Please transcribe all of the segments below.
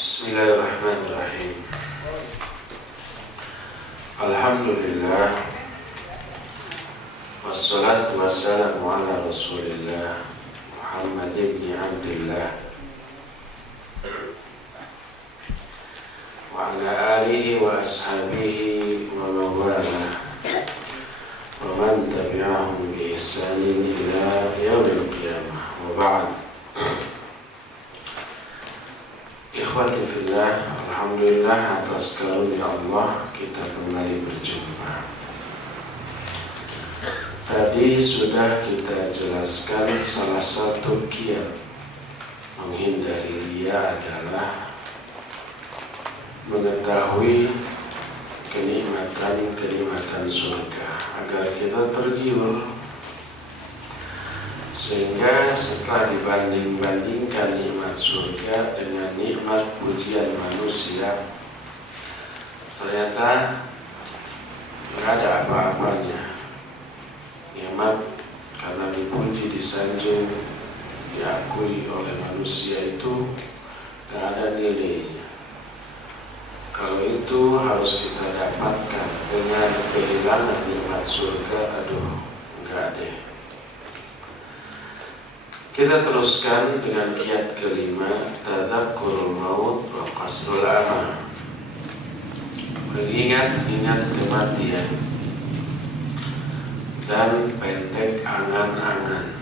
Bismillahirrahmanirrahim. Alhamdulillah. Wassalatu wassalamu ala Rasulillah Muhammad ibn Abdillah wa ala alihi wa ashabihi wa mawala wa man tabi'ahum bi ihsanin ila yaumil qiyamah. Wa ba'd. Ikhwati fillah, alhamdulillah atas karunia Allah kita kembali berjumpa. Tadi sudah kita jelaskan salah satu kiat menghindari riya adalah mengetahui kenikmatan surga agar kita tergiur, sehingga setelah dibanding-bandingkan nikmat surga dengan nikmat pujian manusia, ternyata tidak ada apa-apanya. Nikmat karena dipuji, disanjung, diakui oleh manusia itu tidak ada nilainya. Kalau itu harus kita dapatkan dengan kehilangan nikmat surga, aduh, enggak deh. Kita teruskan dengan kiat kelima, tadzakkurul maut wa qasrul amal. Mengingat-ingat kematian dan pendek angan-angan.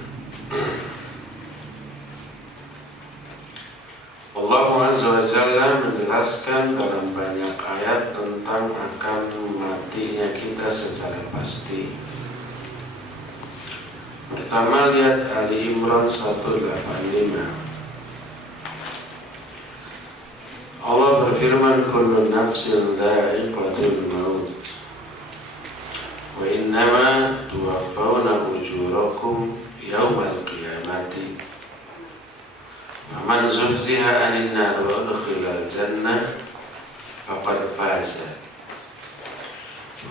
Allah Azza wa Jalla menjelaskan dalam banyak ayat tentang akan matinya kita secara pasti. Pertama, lihat Ali Imran 185. Allah berfirman, kullu nafsin dha'iqatul maut wa innama tuwaffawna ujurakum yawmal qiyamati faman zuhziha 'anil nar wa udkhilal jannah faqad faza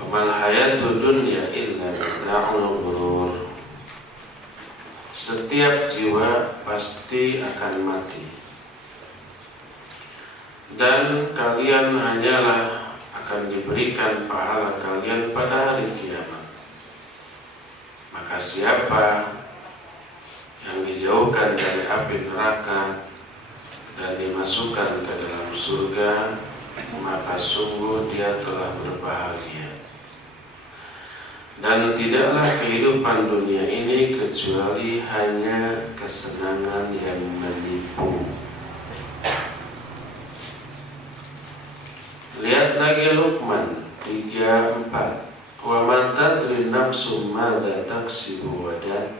wa mal hayatud dunya illa mata'ul ghurur. Setiap jiwa pasti akan mati, dan kalian hanyalah akan diberikan pahala kalian pada hari kiamat. Maka siapa yang dijauhkan dari api neraka dan dimasukkan ke dalam surga, maka sungguh dia telah berbahagia. Dan tidaklah kehidupan dunia ini kecuali hanya kesenangan yang menipu. Lihat lagi Luqman 3:4. Wa man tadri nafsum madza taksibu wadan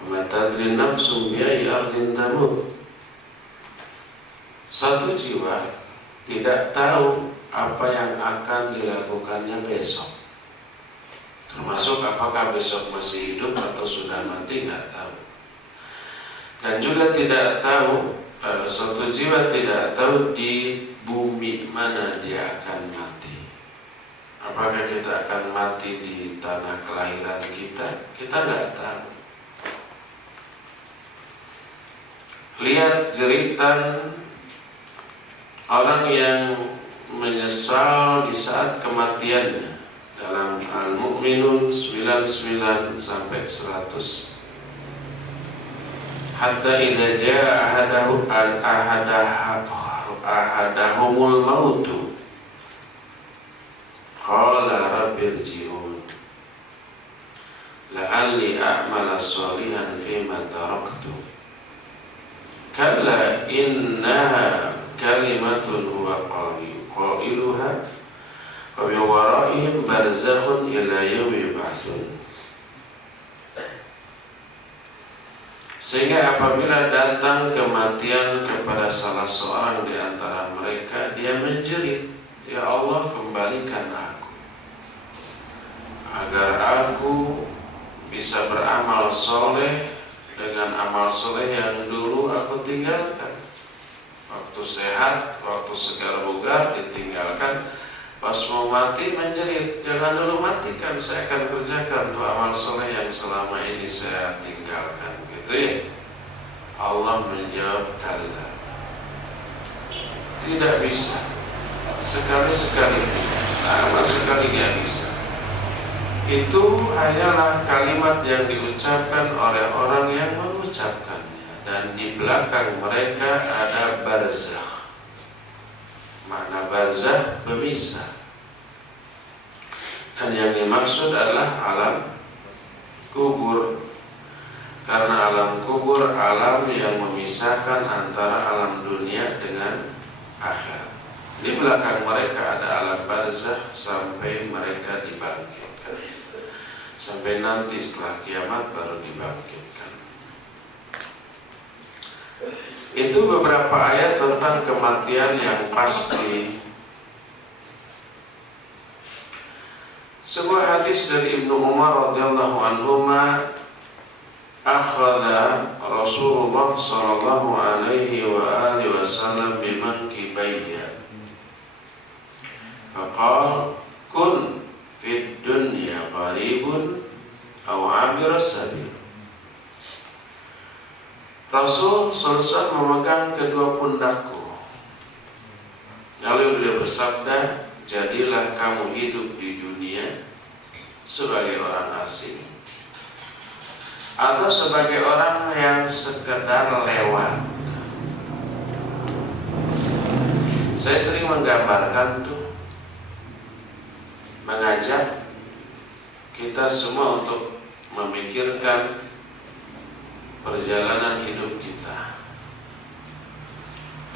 wa man tadri nafsum bi ayyi ardin tamut. Satu jiwa tidak tahu apa yang akan dilakukannya besok. Termasuk apakah besok masih hidup atau sudah mati, nggak tahu. Dan juga tidak tahu, suatu jiwa tidak tahu di bumi mana dia akan mati. Apakah kita akan mati di tanah kelahiran kita? Kita nggak tahu. Lihat jeritan orang yang menyesal di saat kematiannya dalam Al-Mu'minun 99 sampai 100. Hatta idza jaa ahadahumul mautu qala rabbi irji'un la'alli a'mala shalihan fima taraktu kalla innaha kalimatun huwa qailuha wa min wara'ihim barzakhun ila yaumi yub'atsun. Sehingga apabila datang kematian kepada salah seorang di antara mereka, dia menjerit, ya Allah, kembalikan aku agar aku bisa beramal soleh dengan amal soleh yang dulu aku tinggalkan. Waktu sehat, waktu segar bugar ditinggalkan. Pas mau mati menjerit, jangan dulu matikan, saya akan kerjakan tuh amal soleh yang selama ini saya tinggalkan. Gitu ya. Allah menjawab kalla. Tidak bisa. Sekali-sekali tidak. Sama sekali tidak bisa. Itu hanyalah kalimat yang diucapkan oleh orang yang mengucapkannya, dan di belakang mereka ada barzakh. Makna barzakh pemisah. Dan yang dimaksud adalah alam kubur. Karena alam kubur alam yang memisahkan antara alam dunia dengan akhirat. Di belakang mereka ada alam barzakh sampai mereka dibangkitkan. Sampai nanti setelah kiamat baru dibangkitkan. Itu beberapa ayat tentang kematian yang pasti. Sebuah hadis dari Ibnu Umar radhiyallahu anhuma, akhadha Rasulullah sallallahu alaihi wa alihi wasallam bimankibayya faqala kun fid dunya qaribun aw amir sabil. Rasul selesai memegang kedua pundakku, lalu beliau bersabda, jadilah kamu hidup di dunia sebagai orang asing atau sebagai orang yang sekedar lewat. Saya sering menggambarkan tuh, mengajak kita semua untuk memikirkan perjalanan hidup kita.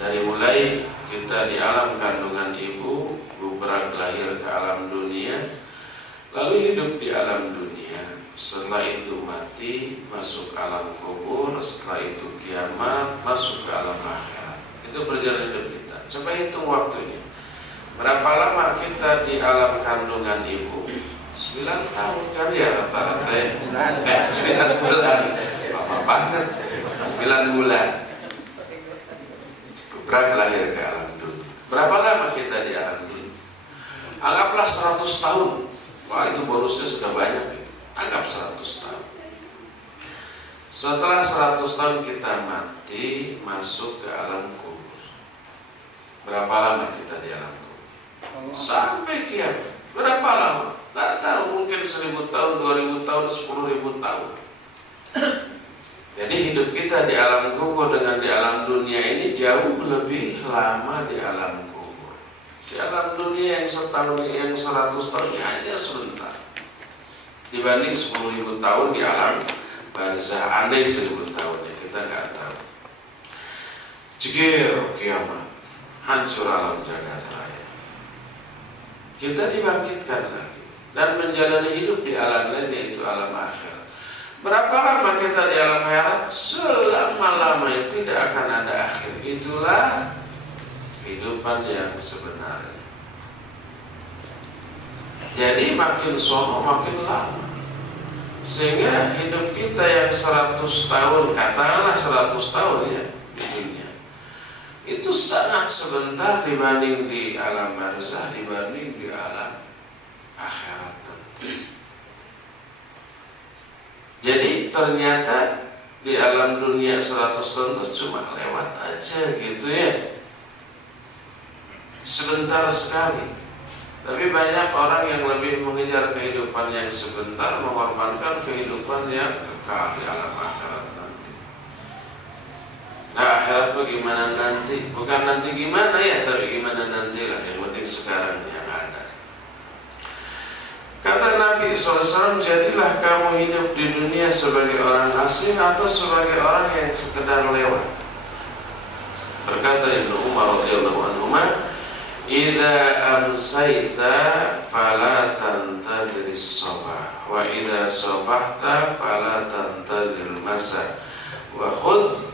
Dari mulai kita di alam kandungan ibu, berak lahir ke alam dunia, lalu hidup di alam dunia. Setelah itu mati, masuk alam kubur. Setelah itu kiamat, masuk ke alam akhirat. Itu perjalanan hidup kita. Coba hitung waktunya. Berapa lama kita di alam kandungan ibu? 9 tahun kan ya rata-rata ya. 9 bulan. Lama banget. 9 bulan. Berak lahir ke alam dunia. Berapa lama kita di alam dunia? Anggaplah 100 tahun. Wah, itu bonusnya sudah banyak. Anggap 100 tahun. Setelah 100 tahun kita mati, masuk ke alam kubur. Berapa lama kita di alam kubur? Sampai kiamat. Berapa lama? Gak tahu, mungkin 1000 tahun, 2000 tahun, 10.000 tahun. Jadi hidup kita di alam kubur dengan di alam dunia ini jauh lebih lama di alam kubur. Di alam dunia yang setahun, yang 100 tahun hanya sebentar, dibanding 10.000 tahun di alam barzakh. Aneh 1000 tahun ya, kita nggak tahu. Jegir kiamat, hancur alam jagat raya. Kita dibangkitkan lagi dan menjalani hidup di alam lain, yaitu alam akhirat. Berapa lama kita di alam akhirat? Selama-lamanya, tidak akan ada akhir. Itulah kehidupan yang sebenarnya. Jadi makin sono makin lama. Sehingga hidup kita yang 100 tahun, katakanlah 100 tahun ya di dunia, itu sangat sebentar dibanding di alam barzakh, dibanding di alam akhirat nanti. Jadi ternyata di alam dunia 100 tahun itu cuma lewat aja gitu ya, sebentar sekali. Tapi banyak orang yang lebih mengejar kehidupan yang sebentar, mengorbankan kehidupan yang kekal di alam akhirat nanti. Nah, akhirat bagaimana nanti? Bukan nanti gimana ya, tapi gimana nantilah. Yang penting sekarang yang ada. Kata Nabi SAW, jadilah kamu hidup di dunia sebagai orang asing atau sebagai orang yang sekedar lewat. Berkata Ibnu Umar radhiyallahu anhu, idza amsayta fala tantadhiris sabah wa idza sabahta fala tantadhiril masa wa khudh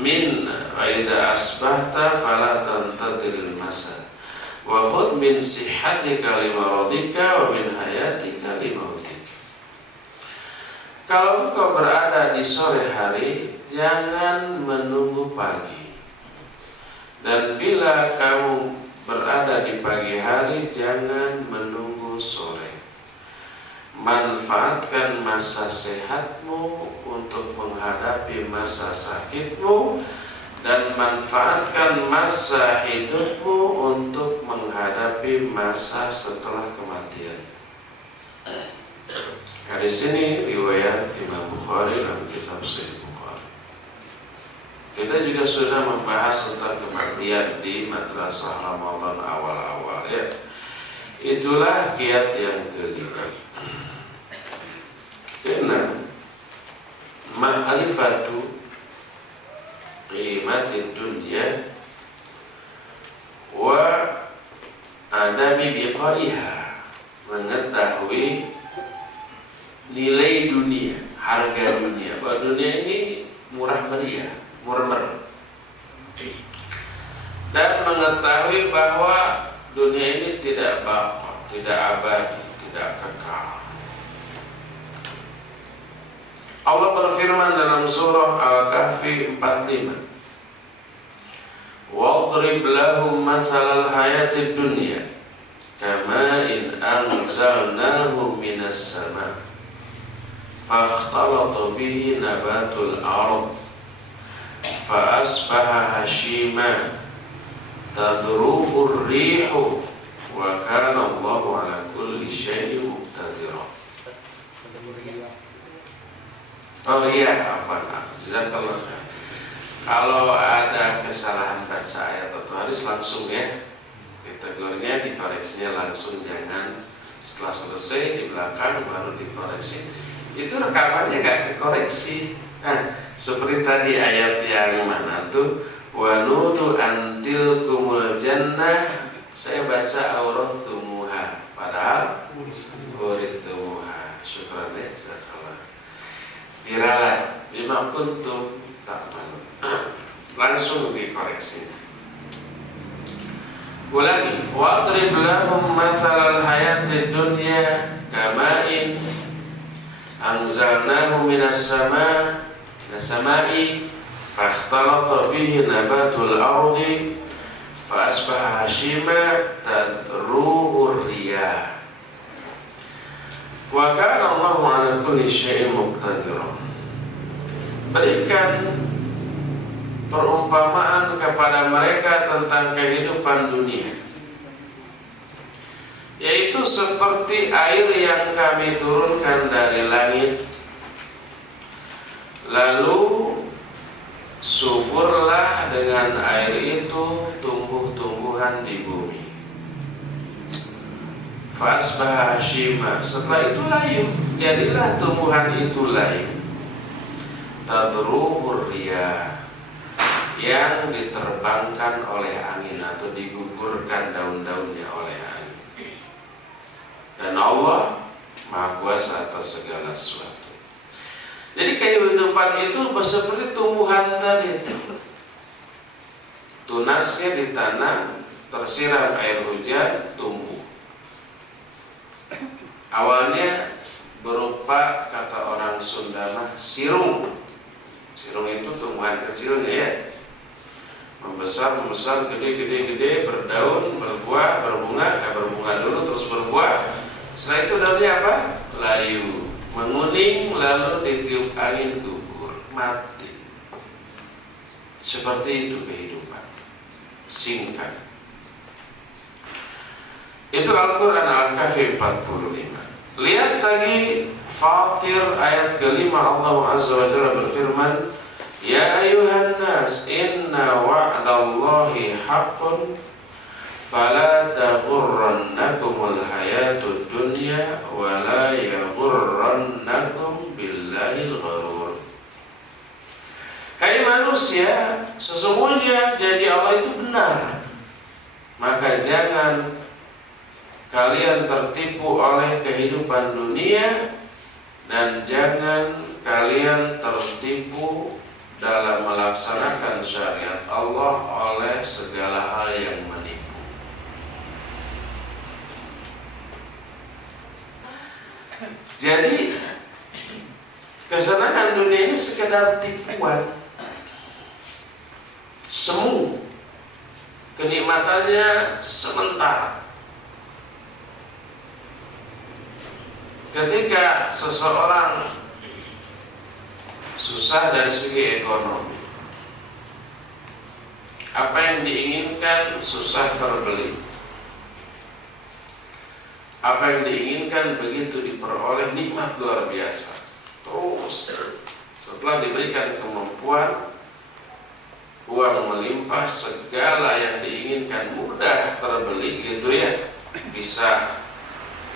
min wa idza asbahta fala tantadhiril masa wa khudh min sihhatika limaradika wa min hayatika limautika. Kalau engkau berada di sore hari, jangan menunggu pagi. Dan bila kamu berada di pagi hari, jangan menunggu sore. Manfaatkan masa sehatmu untuk menghadapi masa sakitmu, dan manfaatkan masa hidupmu untuk menghadapi masa setelah kematian. Hadis ini riwayat Imam Bukhari dalam kitab Sahih Bukhari. Kita juga sudah membahas tentang kematian di madrasah Ramadan awal-awal ya. Itulah kiat yang kelima. Keenam, ma'rifatu qimatid dunya wa adami biqaiha, mengetahui nilai dunia, harga dunia, bahwa dunia ini murah meriah, murmer, dan mengetahui bahwa dunia ini tidak baqa, tidak abadi, tidak kekal. Allah berfirman dalam surah Al-Kahfi 45, "Wadrib lahum mathalal hayatid dunya kama'in anzalnahu minas sama' fakhtalata bihi nabatul ard fa asbaha hashima tadruhu ar-rihu wa kana Allahu ala kulli syai'in muqtadira." Oh iya, kalau ada kesalahan baca ayat atau hadis langsung ya, kategorinya dikoreksinya langsung, jangan setelah selesai di belakang baru dikoreksi. Itu rekamannya gak dikoreksi. Nah, seperti tadi ayat yang mana tuh, wa nudu antil kumul jannah, saya baca aurathumuha, padahal urithumuha. Syukran ya, zakallah. Diralat bima kuntum ta'malun. Langsung dikoreksi. Ulangi, wadrib lahum mathalal hayatid dunya kama'in anzalnahu minas sama'i fakhtalata bihi nabatul ardi fa asbaha hashima tadruhu riyah wa kana Allahu ala kulli syai'in muqtadira. Berikan perumpamaan kepada mereka tentang kehidupan dunia, yaitu seperti air yang kami turunkan dari langit, lalu suburlah dengan air itu tumbuh-tumbuhan di bumi. Fasbah hashima, setelah itu layu, jadilah tumbuhan itu layu. Tadruhur riyah, yang diterbangkan oleh angin atau digugurkan daun-daunnya oleh angin. Dan Allah Maha Kuasa atas segala sesuatu. Jadi kehidupan itu seperti tumbuhan tadi itu. Tunasnya ditanam, tersiram air hujan, tumbuh. Awalnya berupa, kata orang Sunda mah, sirung. Sirung itu tumbuhan kecilnya ya, membesar, gede, berdaun, berbuah, berbunga dulu, terus berbuah. Setelah itu daunnya apa? Layu, menguning, lalu ditiup angin gugur, mati. Seperti itu kehidupan singkat. Itu Al-Quran Al-Kahfi 45. Lihat tadi Fatir ayat kelima, Allah Azza wa Jalla berfirman, "Ya ayuhan nas, inna wa'dallahi haqqun fala taghurrannakumul hayatud dunya wa la yaghurrannakum billahil gharur." Hai manusia, sesungguhnya janji Allah itu benar, maka jangan kalian tertipu oleh kehidupan dunia, dan jangan kalian tertipu dalam melaksanakan syariat Allah oleh segala hal yang menipu. Jadi kesenangan dunia ini sekedar tipuan, semu, kenikmatannya sementara. Ketika seseorang susah dari segi ekonomi, Apa yang diinginkan susah terbeli. Apa yang diinginkan begitu diperoleh nikmat luar biasa. Terus setelah diberikan kemampuan, uang melimpah, segala yang diinginkan mudah terbeli gitu ya. Bisa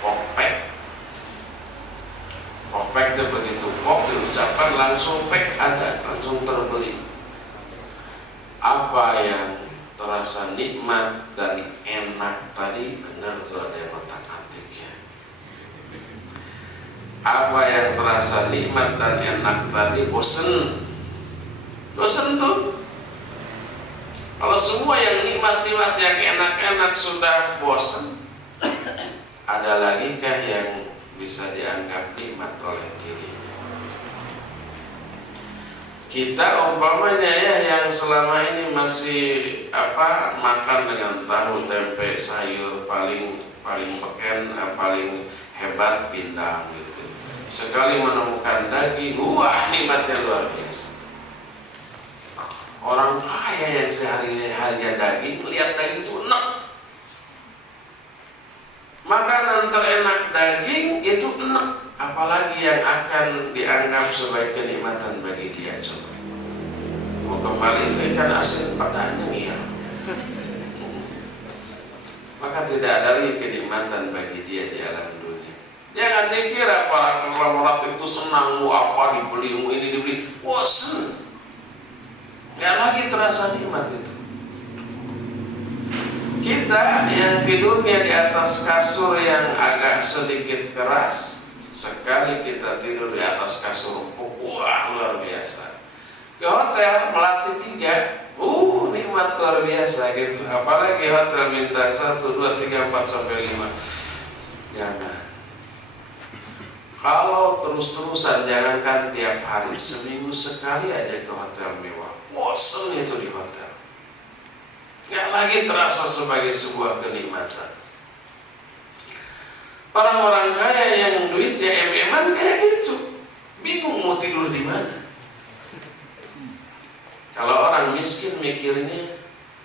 pokpek itu begitu pok diucapkan langsung pek ada, langsung terbeli. Apa yang terasa nikmat dan enak tadi benar tuh ada yang otak-atik ya. Apa yang terasa nikmat dan enak tadi bosen tuh. Kalau semua yang nikmat-nikmat yang enak-enak sudah bosen, ada lagi kah yang bisa dianggap nikmat oleh dirinya? Kita umpamanya ya yang selama ini masih makan dengan tahu tempe sayur paling beken, paling hebat pindang gitu. Sekali menemukan daging, wah nikmatnya luar biasa. Orang kaya yang sehari-harinya daging, lihat daging itu enak. Makanan terenak daging itu enak, apalagi yang akan dianggap sebagai kenikmatan bagi dia. Coba mau kembali ke ikan asin padanya ya, maka tidak ada lagi kenikmatan bagi dia di alam dunia. Jangan dikira para konglomerat itu senang mau apa dibeli, mau ini dibeli, bosan. Gak lagi terasa nikmat itu. Kita yang tidurnya di atas kasur yang agak sedikit keras, sekali kita tidur di atas kasur empuk, wah luar biasa. Ke hotel Melati 3, nikmat luar biasa gitu. Apalagi hotel bintang 1, 2, 3, 4 sampai 5. Jangan. Kalau terus-terusan, jangankan tiap hari, seminggu sekali aja ke hotel mewah, bosan itu di hotel. Nggak lagi terasa sebagai sebuah kenikmatan. Orang-orang kaya yang duitnya em-eman kayak gitu, bingung mau tidur di mana. Kalau orang miskin mikirnya,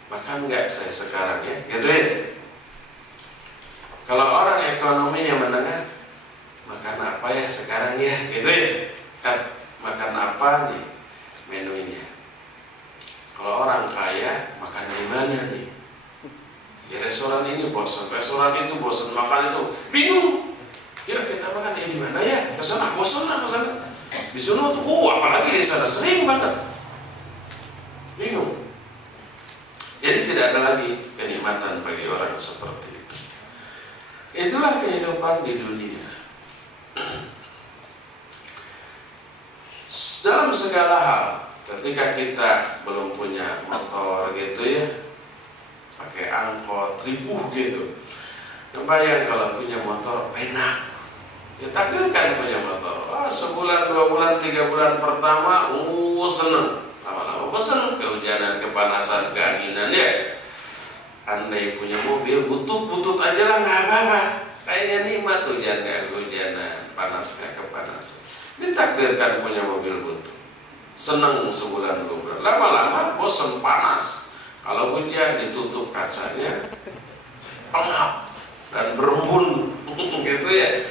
makan nggak saya sekarang ya, gitu ya. Kalau orang ekonominya menengah, makan apa ya sekarang ya, gitu ya. Kan makan apa nih menunya. Kalau orang kaya, makan di mana nih? Di restoran ini bosan, restoran itu bosan, makan itu bingung. Ya kita makan di mana ya? Kesana bosan lah kesana. Di sana tuh, apalagi di sana sering banget. Bingung. Jadi tidak ada lagi kenikmatan bagi orang seperti itu. Itulah kehidupan di dunia. Dalam segala hal. Ketika kita belum punya motor gitu ya, pakai angkot, ribuh gitu. Kebayang kalau punya motor enak. Ya takdirkan punya motor. Sebulan, 2 bulan, 3 bulan pertama, seneng. Lama-lama bosan, kehujanan, kepanasan, keanginan ya. Andai punya mobil, butut aja lah nggak apa-apa. Kayaknya nikmat hujan nggak kehujanan, panas nggak kepanasan. Ditakdirkan punya mobil butut. Seneng sebulan 2 bulan, lama-lama bosan panas. Kalau hujan ditutup kacanya, pengap dan berembun gitu ya.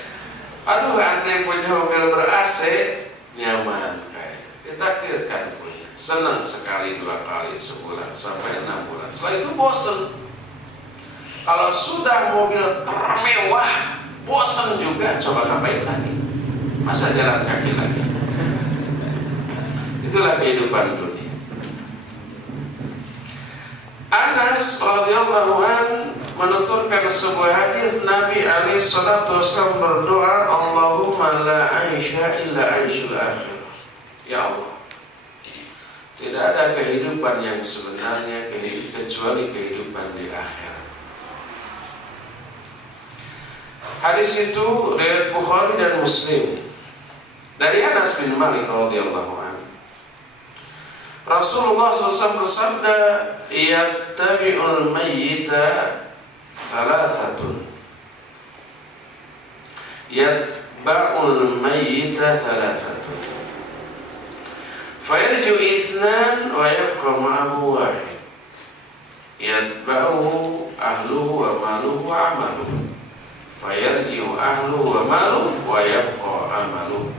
Aduh, andai punya mobil ber-AC nyaman kayak. Ditakdirkan punya, seneng sekali 2 kali sebulan sampai 6 bulan. Setelah itu bosan. Kalau sudah mobil termewah, bosan juga. Coba ngapain lagi? Masa jalan kaki lagi? Itulah kehidupan dunia. Anas radhiyallahu an menuturkan sebuah hadis Nabi alaihi salatu wasallam berdoa, Allahumma la aisha illa aishul akhir. Ya Allah, tidak ada kehidupan yang sebenarnya kecuali kehidupan di akhirat. Hadis itu riwayat Bukhari dan Muslim dari Anas bin Malik radhiyallahu anhu. Rasulullah SAW bersabda, yattabi'ul mayyita thalathatun. Yatba'ul mayyita thalathatun. Fayarju ithnan wa yabqa ma'ahu wahid. yatba'uhu ahluhu wa maluhu wa amaluhu fayarji'u ahluhu wa maluhu wa yabqa amaluhu.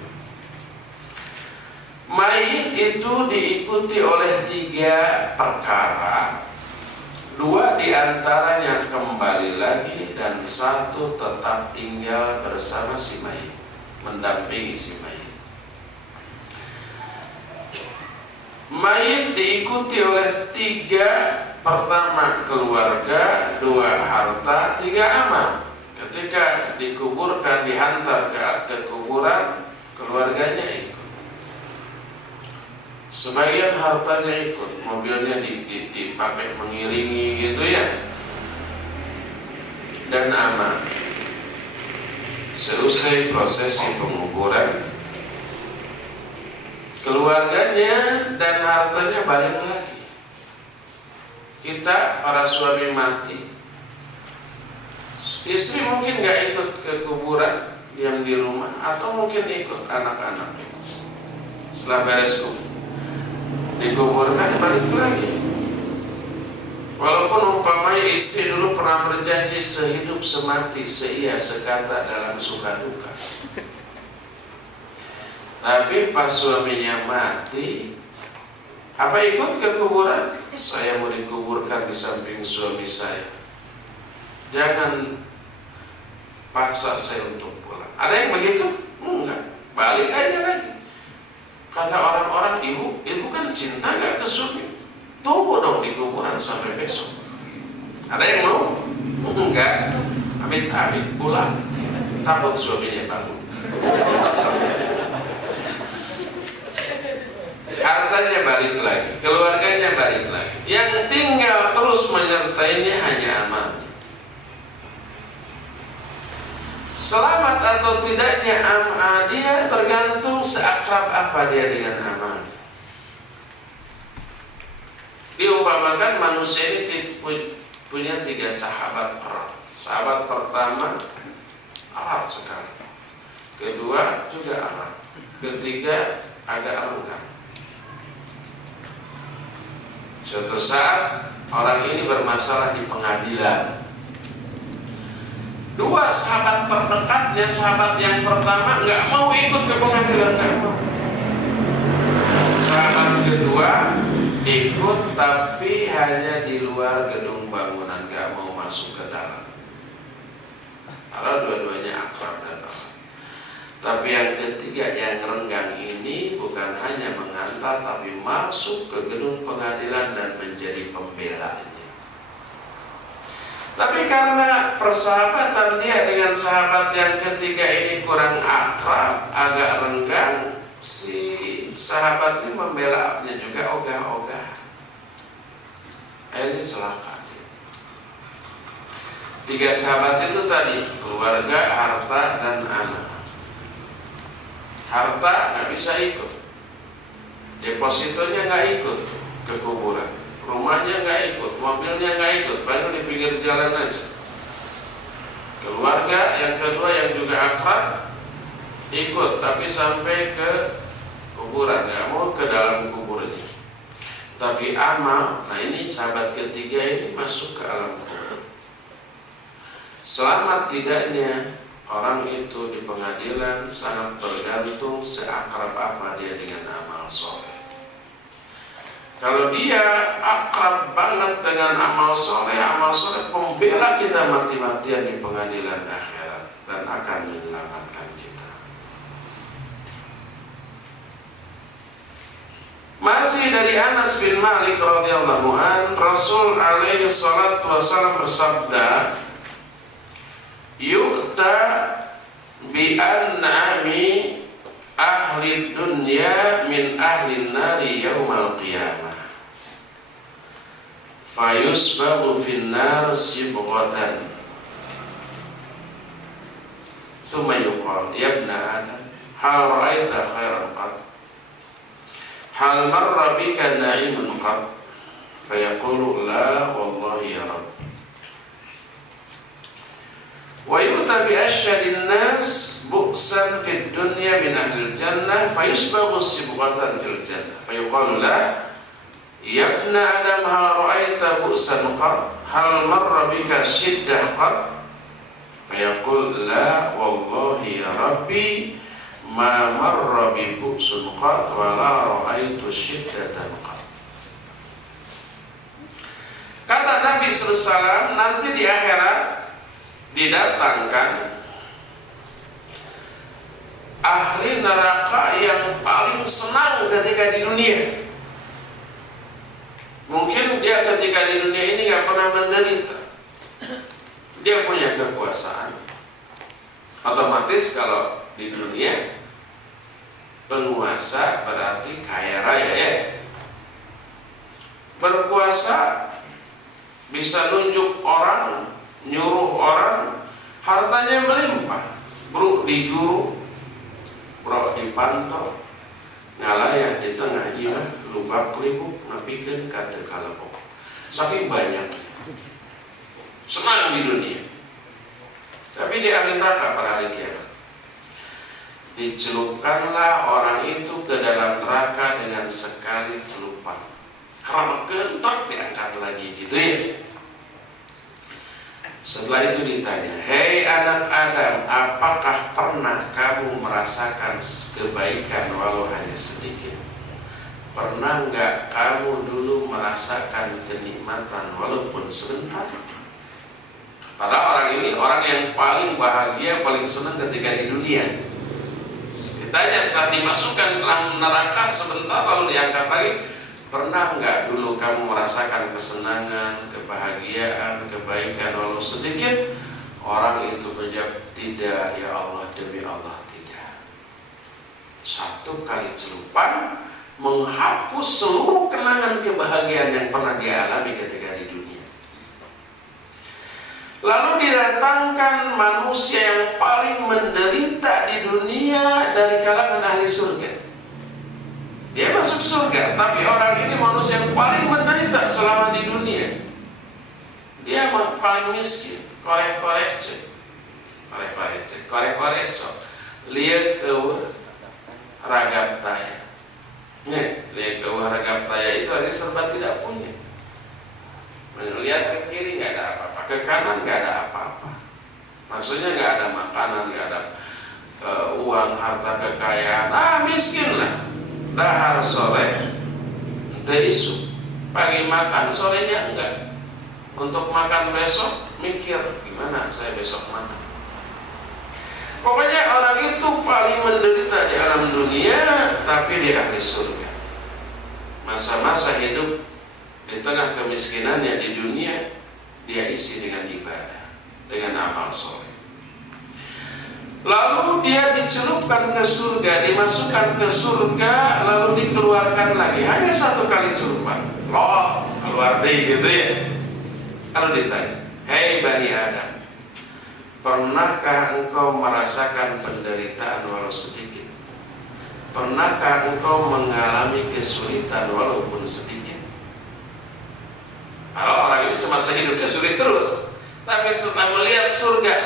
Mayit itu diikuti oleh 3 perkara. 2 diantaranya kembali lagi dan 1 tetap tinggal bersama si mayit, mendampingi si mayit. Mayit diikuti oleh 3, pertama keluarga, 2 harta, 3 amal. Ketika dikuburkan, dihantar ke kuburan, keluarganya ikut. Sebagian hartanya ikut, mobilnya dipakai mengiringi gitu ya. Dan amal. Seusai prosesi penguburan, keluarganya dan hartanya balik lagi. Kita para suami mati, istri mungkin gak ikut ke kuburan, diam di rumah, atau mungkin ikut anak-anak. Setelah beres dikuburkan, balik lagi. Walaupun umpamanya istri dulu pernah berjanji sehidup semati, seia sekata dalam suka duka, tapi pas suaminya mati, apa ikut ke kuburan? Saya mau dikuburkan di samping suami saya, jangan paksa saya untuk pulang. Ada yang begitu? Enggak, balik aja lagi. Kata orang-orang, ibu kan cinta gak ke suami? Tunggu dong di kuburan sampai besok. Ada yang mau? Enggak, amit-amit pulang, takut suaminya bangun. Hartanya balik lagi, keluarganya balik lagi. Yang tinggal terus menyertainya hanya amalnya. Selamat atau tidaknya amal dia tergantung seakrab apa dia dengan amal. Diumpamakan manusia ini punya 3 sahabat erat. Sahabat pertama erat sekali, kedua juga erat, ketiga agak renggang. Suatu saat orang ini bermasalah di pengadilan. 2 sahabat terdekatnya, sahabat yang pertama nggak mau ikut ke pengadilan, nggak mau. Sahabat kedua ikut, tapi hanya di luar gedung bangunan, nggak mau masuk ke dalam. Kalau dua-duanya akrab dan erat. Tapi yang ketiga yang renggang ini bukan hanya mengantar, tapi masuk ke gedung pengadilan dan menjadi pembelanya. Tapi karena persahabatan dia dengan sahabat yang ketiga ini kurang akrab, agak renggang, si sahabat ini membelanya juga ogah-ogah. Akhirnya celaka. 3 sahabat itu tadi, keluarga, harta, dan anak. Harta nggak bisa ikut, depositonya nggak ikut ke kuburan. Rumahnya nggak ikut, mobilnya nggak ikut, baru di pinggir jalan aja. Keluarga yang kedua yang juga akrab ikut, tapi sampai ke kuburan, nggak mau ke dalam kuburnya. Tapi amal, nah ini sahabat ketiga ini masuk ke alam kubur. Selamat tidaknya orang itu di pengadilan sangat tergantung seakrab apa dia dengan amal soleh. Kalau dia akrab banget dengan amal soleh pembela kita mati-matian di pengadilan akhirat dan akan menyelamatkan kita. Masih dari Anas bin Malik radhiyallahu an, Rasul alaihi salatu wasallam bersabda, yu'ta bi an'ami ahli dunya min ahli nari yaumal qiyamah fayusbahu fin nar sibghatan thumma yuqal ya ibna adam hal ra'aita khairan qat hal marra bika na'imun qat fayaqulu la wallahi ya rabb wa yu'ta bi asyadin nas bu'san fid dunya min ahlil jannah fayusbahu sibghatan fil jannah fayuqalu la ya ibna adam hal ra'aita ra'aita bu'san qad? Hal marra bika syiddah qad? Fayaqul la wallahi ya Rabbi ma marra bi bu'sun qad wa la ra'aitu syiddatan qad. Kata Nabi SAW, nanti di akhirat didatangkan ahli neraka yang paling senang ketika di dunia. Mungkin dia ketika di dunia ini gak pernah menderita. Dia punya kekuasaan. Otomatis kalau di dunia penguasa berarti kaya raya ya. Berkuasa bisa nunjuk orang, nyuruh orang, hartanya melimpah. Bro dijuru, bro dipantau, ngalayah di tengah iman, lupa kelibuk, napikeun kada kalebok. Saking banyak, senang di dunia. Tapi di ahli neraka pada hari kiamat, dicelupkanlah orang itu ke dalam neraka dengan sekali celupan. Kalau kentok diangkat lagi gitu ya. Setelah itu ditanya, hei anak Adam, apakah pernah kamu merasakan kebaikan walau hanya sedikit? Pernah nggak kamu dulu merasakan kenikmatan walaupun sebentar? Padahal orang ini orang yang paling bahagia, paling senang ketika di dunia. Ditanya setelah dimasukkan ke dalam neraka sebentar lalu diangkat lagi, pernah nggak dulu kamu merasakan kesenangan, kebahagiaan, kebaikan walau sedikit? Orang itu menjawab, tidak ya Allah, demi Allah tidak. Satu kali celupan menghapus seluruh kenangan kebahagiaan yang pernah dia alami ketika di dunia. Lalu didatangkan manusia yang paling menderita di dunia dari kalangan ahli surga. Dia masuk surga, tapi orang ini manusia yang paling menderita selama di dunia. Dia paling miskin, koreh-koreh cek, lihat ke ragam taya. Lihat ke ragam taya itu ada serba tidak punya. Melihat ke kiri nggak ada apa-apa, ke kanan nggak ada apa-apa. Maksudnya nggak ada makanan, nggak ada uang, harta, kekayaan. Miskin lah. Dahar sore, isu pagi makan, sorenya enggak. Untuk makan besok mikir gimana saya besok makan. Pokoknya orang itu paling menderita di alam dunia, tapi di ahli surga. Masa-masa hidup di tengah kemiskinannya di dunia, dia isi dengan ibadah, dengan amal soleh. Lalu dia dicelupkan ke surga, dimasukkan ke surga, lalu dikeluarkan lagi. Hanya satu kali celupan, loh keluar deh gitu ya. Lalu ditanya, hei Bani Adam, pernahkah engkau merasakan penderitaan walau sedikit? Pernahkah engkau mengalami kesulitan walaupun sedikit? Kalau orang ini semasa hidupnya sulit terus, tapi setelah melihat surga,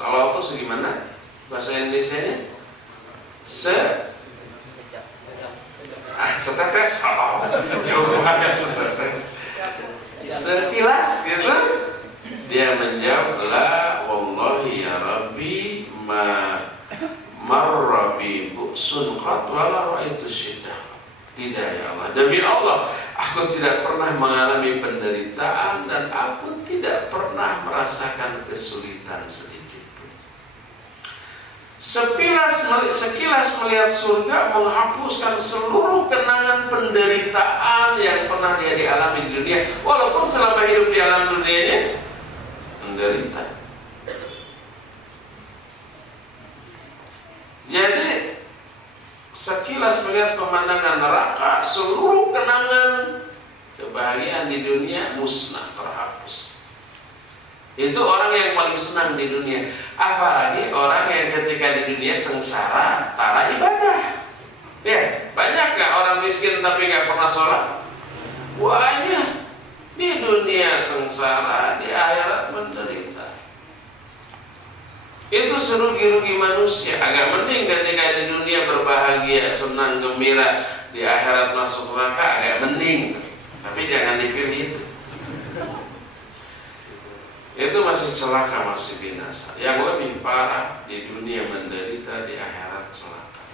Allah itu segimana bahasa Indonesianya? Setetes. Jauh banget setetes. Sekilas gitu. Dia menjawab, la wallahi ya Rabbi ma marra bi bu'sun qad wa la ra'aitu syiddah. Tidak ya Allah, demi Allah, aku tidak pernah mengalami penderitaan dan aku tidak pernah merasakan kesulitan sedikit. Sekilas melihat surga menghapuskan seluruh kenangan penderitaan yang pernah dia dialami di dunia, walaupun selama hidup di alam dunianya menderita. Jadi sekilas melihat pemandangan neraka, seluruh kenangan kebahagiaan di dunia musnah, terhapus. Itu orang yang paling senang di dunia. Apalagi orang yang ketika di dunia sengsara tara ibadah. Ya, banyak gak orang miskin tapi gak pernah sholat? Banyak. Di dunia sengsara, di akhirat menderita. Itu serugi-rugi manusia. Agak mending ketika di dunia berbahagia, senang, gembira, di akhirat masuk neraka agak mending. Tapi jangan dipilih itu. Itu masih celaka, masih binasa. Yang lebih parah di dunia menderita, di akhirat celaka.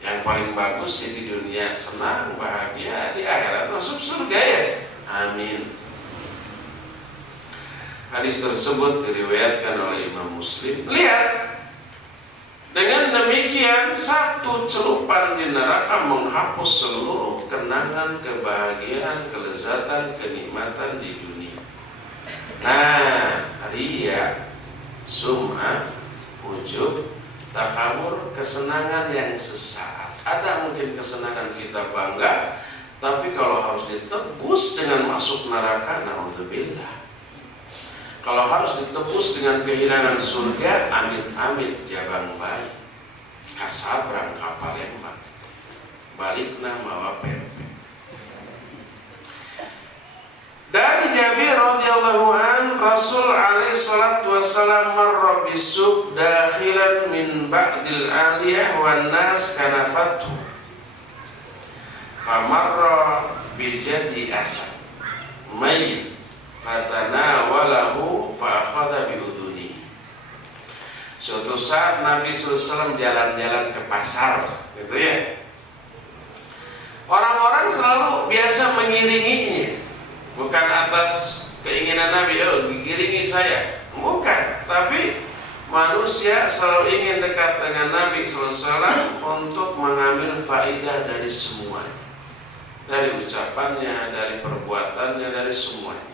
Yang paling bagus sih di dunia senang, bahagia, di akhirat masuk surga ya. Amin. Hadis tersebut diriwayatkan oleh Imam Muslim. Lihat, dengan demikian satu celupan di neraka menghapus seluruh kenangan, kebahagiaan, kelezatan, kenikmatan di dunia. Nah, riya, sum'ah, ujub, takabur, kesenangan yang sesaat. Ada mungkin kesenangan kita bangga, tapi kalau harus ditebus dengan masuk neraka, na'udzubillah. Kalau harus ditebus dengan kehilangan surga, amit-amit jabang bayi, kasabrang kapal lembang, balikna mawa pempek. Dari Jabir radhiyallahu an, Rasul alaihi salatu wassalam marra bisuk dakhilan min ba'dil aliyah wan nas kanafatu. Famarra bijadi asad mayyit fatanawalahu fa'akhadha bi'udhuni. Suatu saat Nabi SAW jalan-jalan ke pasar, gitu ya. Orang-orang selalu biasa mengiringinya, bukan atas keinginan Nabi, oh iringi saya, bukan. Tapi manusia selalu ingin dekat dengan Nabi SAW untuk mengambil faidah dari semuanya, dari ucapannya, dari perbuatannya, dari semuanya.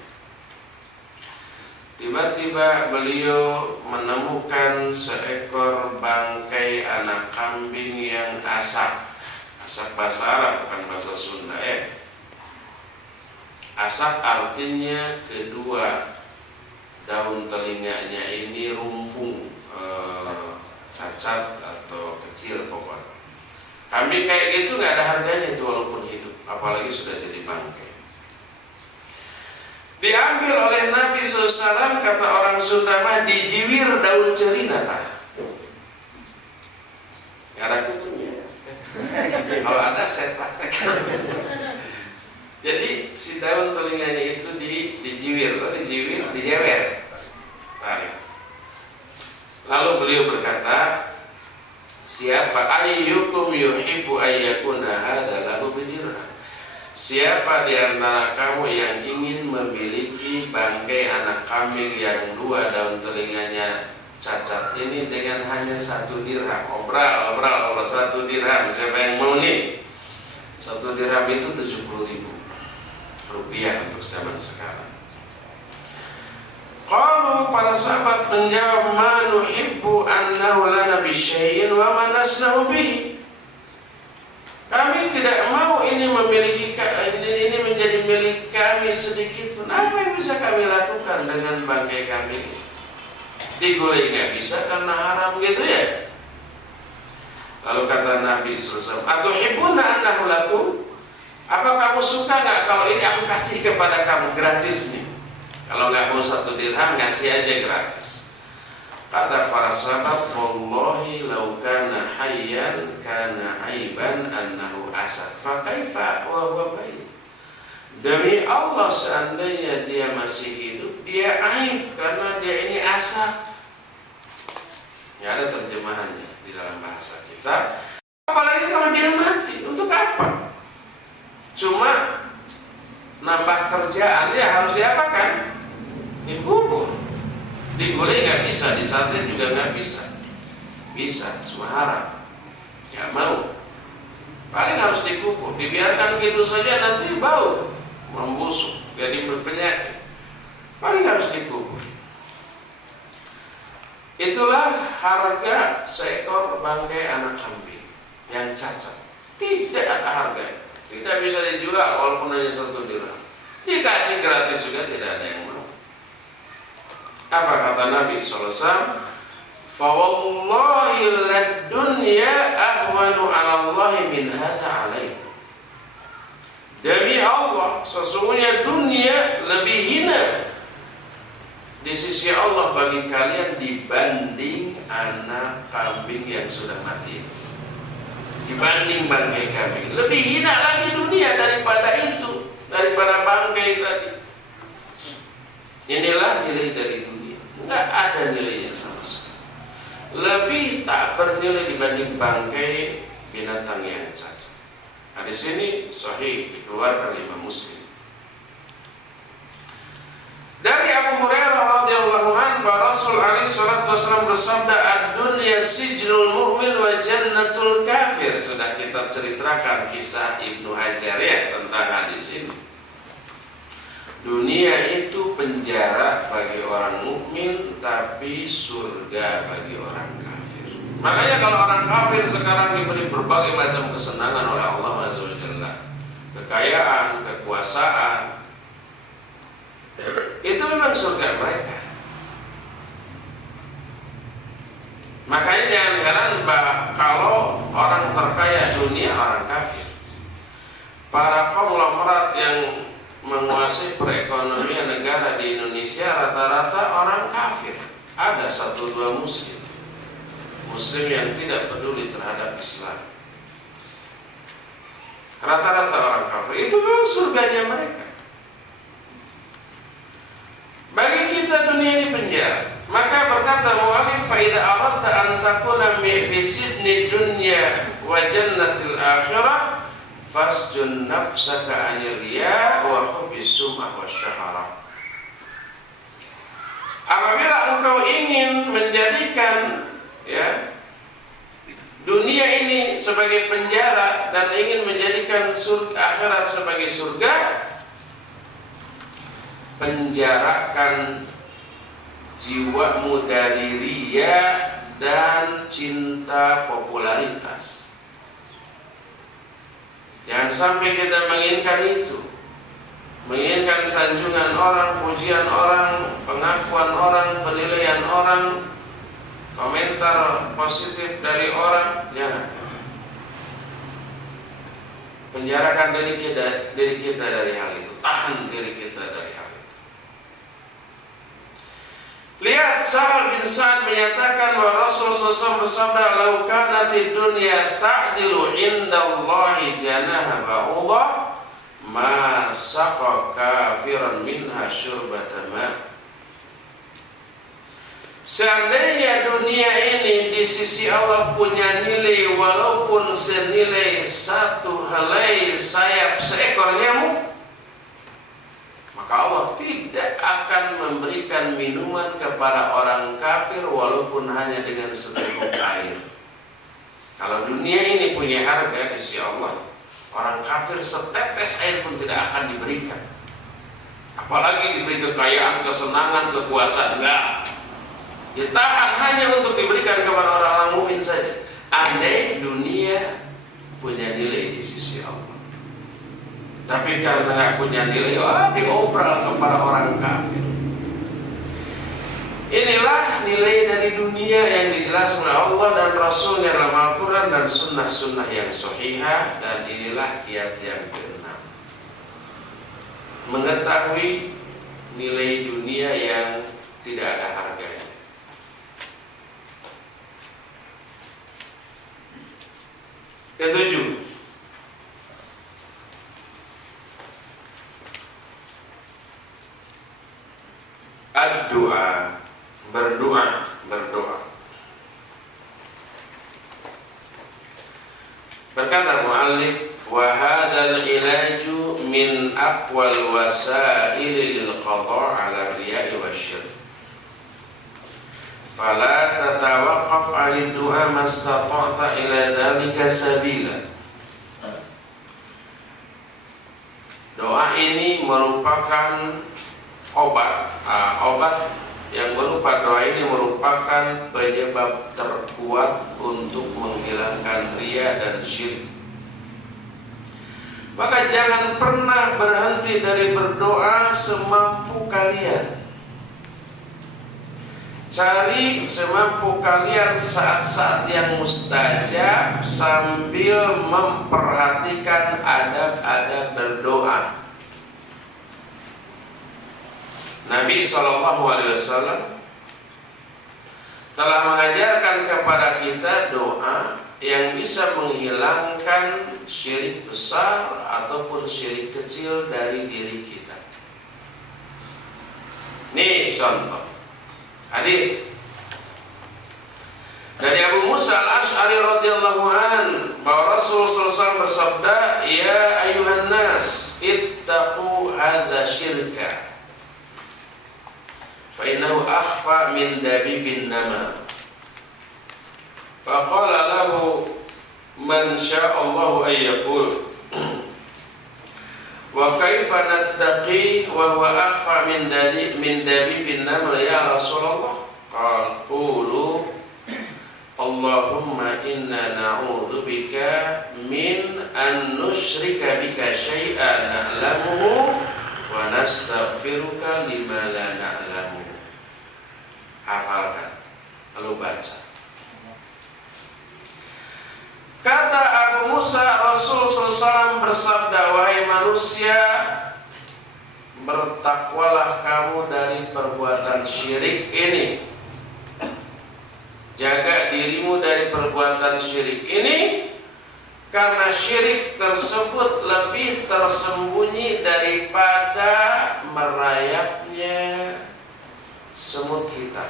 Tiba-tiba beliau menemukan seekor bangkai anak kambing yang asak. Asak bahasa Arab, bukan bahasa Sunda ya. Asak artinya kedua daun telinganya ini rumpung, cacat atau kecil pokoknya. Kambing kayak gitu nggak ada harganya itu walaupun hidup, apalagi sudah jadi bangkai. Diambil oleh Nabi SAW, kata orang Sunda mah dijiwir daun cerina tak? Nggak ada kucingnya. Kalau ada saya praktekkan. Jadi si daun telinganya itu dijiwir, dijewer. Tarik. Lalu beliau berkata, siapa ayyukum yuhibbu ayyakuna hadza lahu bidirham? Siapa di antara kamu yang ingin memiliki bangkai anak kambing yang dua daun telinganya cacat ini dengan hanya 1 dirham? Obral 1 dirham. Siapa yang mau nih? 1 dirham itu 70.000 rupiah untuk zaman sekarang. Qalu, para sahabat menjawab, ma nuhibbu annahu lana bisyai'in wa ma nasna'u bihi. Kami tidak mau ini menjadi milik kami sedikit pun. Apa yang bisa kami lakukan dengan bangkai kami? Digulai nggak bisa karena haram gitu ya. Lalu kata Nabi SAW, atuhibbuna annahu lakum? Apa kamu suka nggak kalau ini aku kasih kepada kamu gratis nih? Kalau nggak mau 1 dirham, ngasih aja gratis. Kata para sahabat, wallahi law kana hayyan kana aiban annahu asad fa kaifa wa huwa bayi. Demi Allah, seandainya dia masih hidup, dia aib karena dia ini asad. Ya, ada terjemahannya di dalam bahasa kita. Apalagi kalau dia mati, untuk apa? Cuma nambah kerjaan, ya harus diapakan? Dikubur. Digulai nggak bisa, disate juga nggak bisa. Bisa, cuma haram. Nggak mau. Paling harus dikubur. Dibiarkan begitu saja nanti bau, membusuk, jadi berpenyakit. Paling harus dikubur. Itulah harga seekor bangkai anak kambing yang cacat. Tidak ada harga, tidak bisa dijual walaupun hanya 1 dirham. Dikasih gratis juga tidak ada yang mau. Apa kata Nabi SAW? Fawallahi lad-dunya ahwanu 'ala Allahi min hadza 'alaikum. Demi Allah, sesungguhnya dunia lebih hina di sisi Allah bagi kalian dibanding anak kambing yang sudah mati. Dibanding bangkai kambing, lebih hina lagi dunia daripada itu, bangkai tadi. Inilah nilai dari dunia. Enggak ada nilainya sama sekali. Lebih tak bernilai dibanding bangkai binatang yang cacat. Hadis ini sahih, dikeluarkan oleh Imam Muslim. Dari Abu Hurairah radhiyallahu anhu, Rasul alaihi salatu wasallam bersabda, "Ad-dunya sijnul mu'min wa jannatul kafir." Sudah kita ceritakan kisah Ibnu Hajar ya tentang hadis ini. Dunia itu penjara bagi orang mukmin, tapi surga bagi orang kafir. Makanya kalau orang kafir sekarang diberi berbagai macam kesenangan oleh Allah Azza wa Jalla, kekayaan, kekuasaan, itu memang surga mereka. Makanya jangan heran kalau orang terkaya dunia orang kafir. Para konglomerat yang menguasai perekonomian negara di Indonesia rata-rata orang kafir. Ada 1-2 muslim yang tidak peduli terhadap Islam. Rata-rata orang kafir. Itu memang surganya mereka. Bagi kita dunia ini penjara. Maka berkata mu'alif, fa idza aradta an takuna fi sidni dunya wa jannatil akhirah fasjun nafsaka 'anil riya wa hubbis sum'ah wasyahara. Apabila engkau ingin menjadikan dunia ini sebagai penjara dan ingin menjadikan akhirat sebagai surga, penjarakan jiwamu dari riya dan cinta popularitas. Jangan sampai kita menginginkan itu, menginginkan sanjungan orang, pujian orang, pengakuan orang, penilaian orang, komentar positif dari orang. Jangan. Penjarakan diri kita dari hal itu, tahan diri kita dari hal itu. Lihat, Sahal bin Sa'ad menyatakan bahwa Rasulullah SAW bersabda, "Lau kanatid dunya ta'dilu indallahi janaha ba'udah, ma saqa kafiran minha syurbata ma." Seandainya dunia ini di sisi Allah punya nilai walaupun senilai 1 helai sayap seekor nyamuk, maka Allah tidak akan memberikan minuman kepada orang kafir walaupun hanya dengan seteguk air. Kalau dunia ini punya harga di sisi Allah, orang kafir setetes air pun tidak akan diberikan. Apalagi diberi kekayaan, kesenangan, kekuasaan. Enggak. Ditahan hanya untuk diberikan kepada orang-orang mukmin saja. Andai dunia punya nilai di sisi Allah, tapi karena nggak punya nilai, diobral kepada orang kafir. Inilah nilai dari dunia yang dijelaskan oleh Allah dan Rasulnya dalam Al-Quran dan sunnah-sunnah yang sahihah. Dan inilah kiat yang ke-6, mengetahui nilai dunia yang tidak ada harganya. Ketujuh, ad-du'a, berdoa. Berkata mu'allif, wa hadzal ilaju min aqwal wasailil qada' 'ala riya'i wasyirk. Fala tatawaqqaf 'ala du'a mastata'ta ila dzalika sabila. Doa ini merupakan obat yang berupa doa ini merupakan penyebab terkuat untuk menghilangkan riya dan syirik. Maka jangan pernah berhenti dari berdoa semampu kalian. Cari semampu kalian saat-saat yang mustajab sambil memperhatikan adab-adab berdoa. Nabi SAW telah mengajarkan kepada kita doa yang bisa menghilangkan syirik besar ataupun syirik kecil dari diri kita. Nih contoh hadis dari Abu Musa Al-Asy'ari radhiyallahu an bahwa Rasul SAW bersabda, "Ya ayuhan nas, ittaqu hadza syirka. Fa innahu akhfa min dabibin nama." Faqala lahu man sya'allahu an yaqul, "Wa kaifa nattaqi wa huwa akhfa min dabibin nama ya Rasulullah?" Qala qulu Allahumma inna na'udzubika min an nusyrika bika syai'an na'lamuhu wa nastaghfiruka lima la na'lamu. Hafalkan lalu baca. Kata Abu Musa, Rasul SAW bersabda, "Wahai manusia, bertakwalah kamu dari perbuatan syirik ini. Jaga dirimu dari perbuatan syirik ini, karena syirik tersebut lebih tersembunyi daripada merayapnya semut hitam."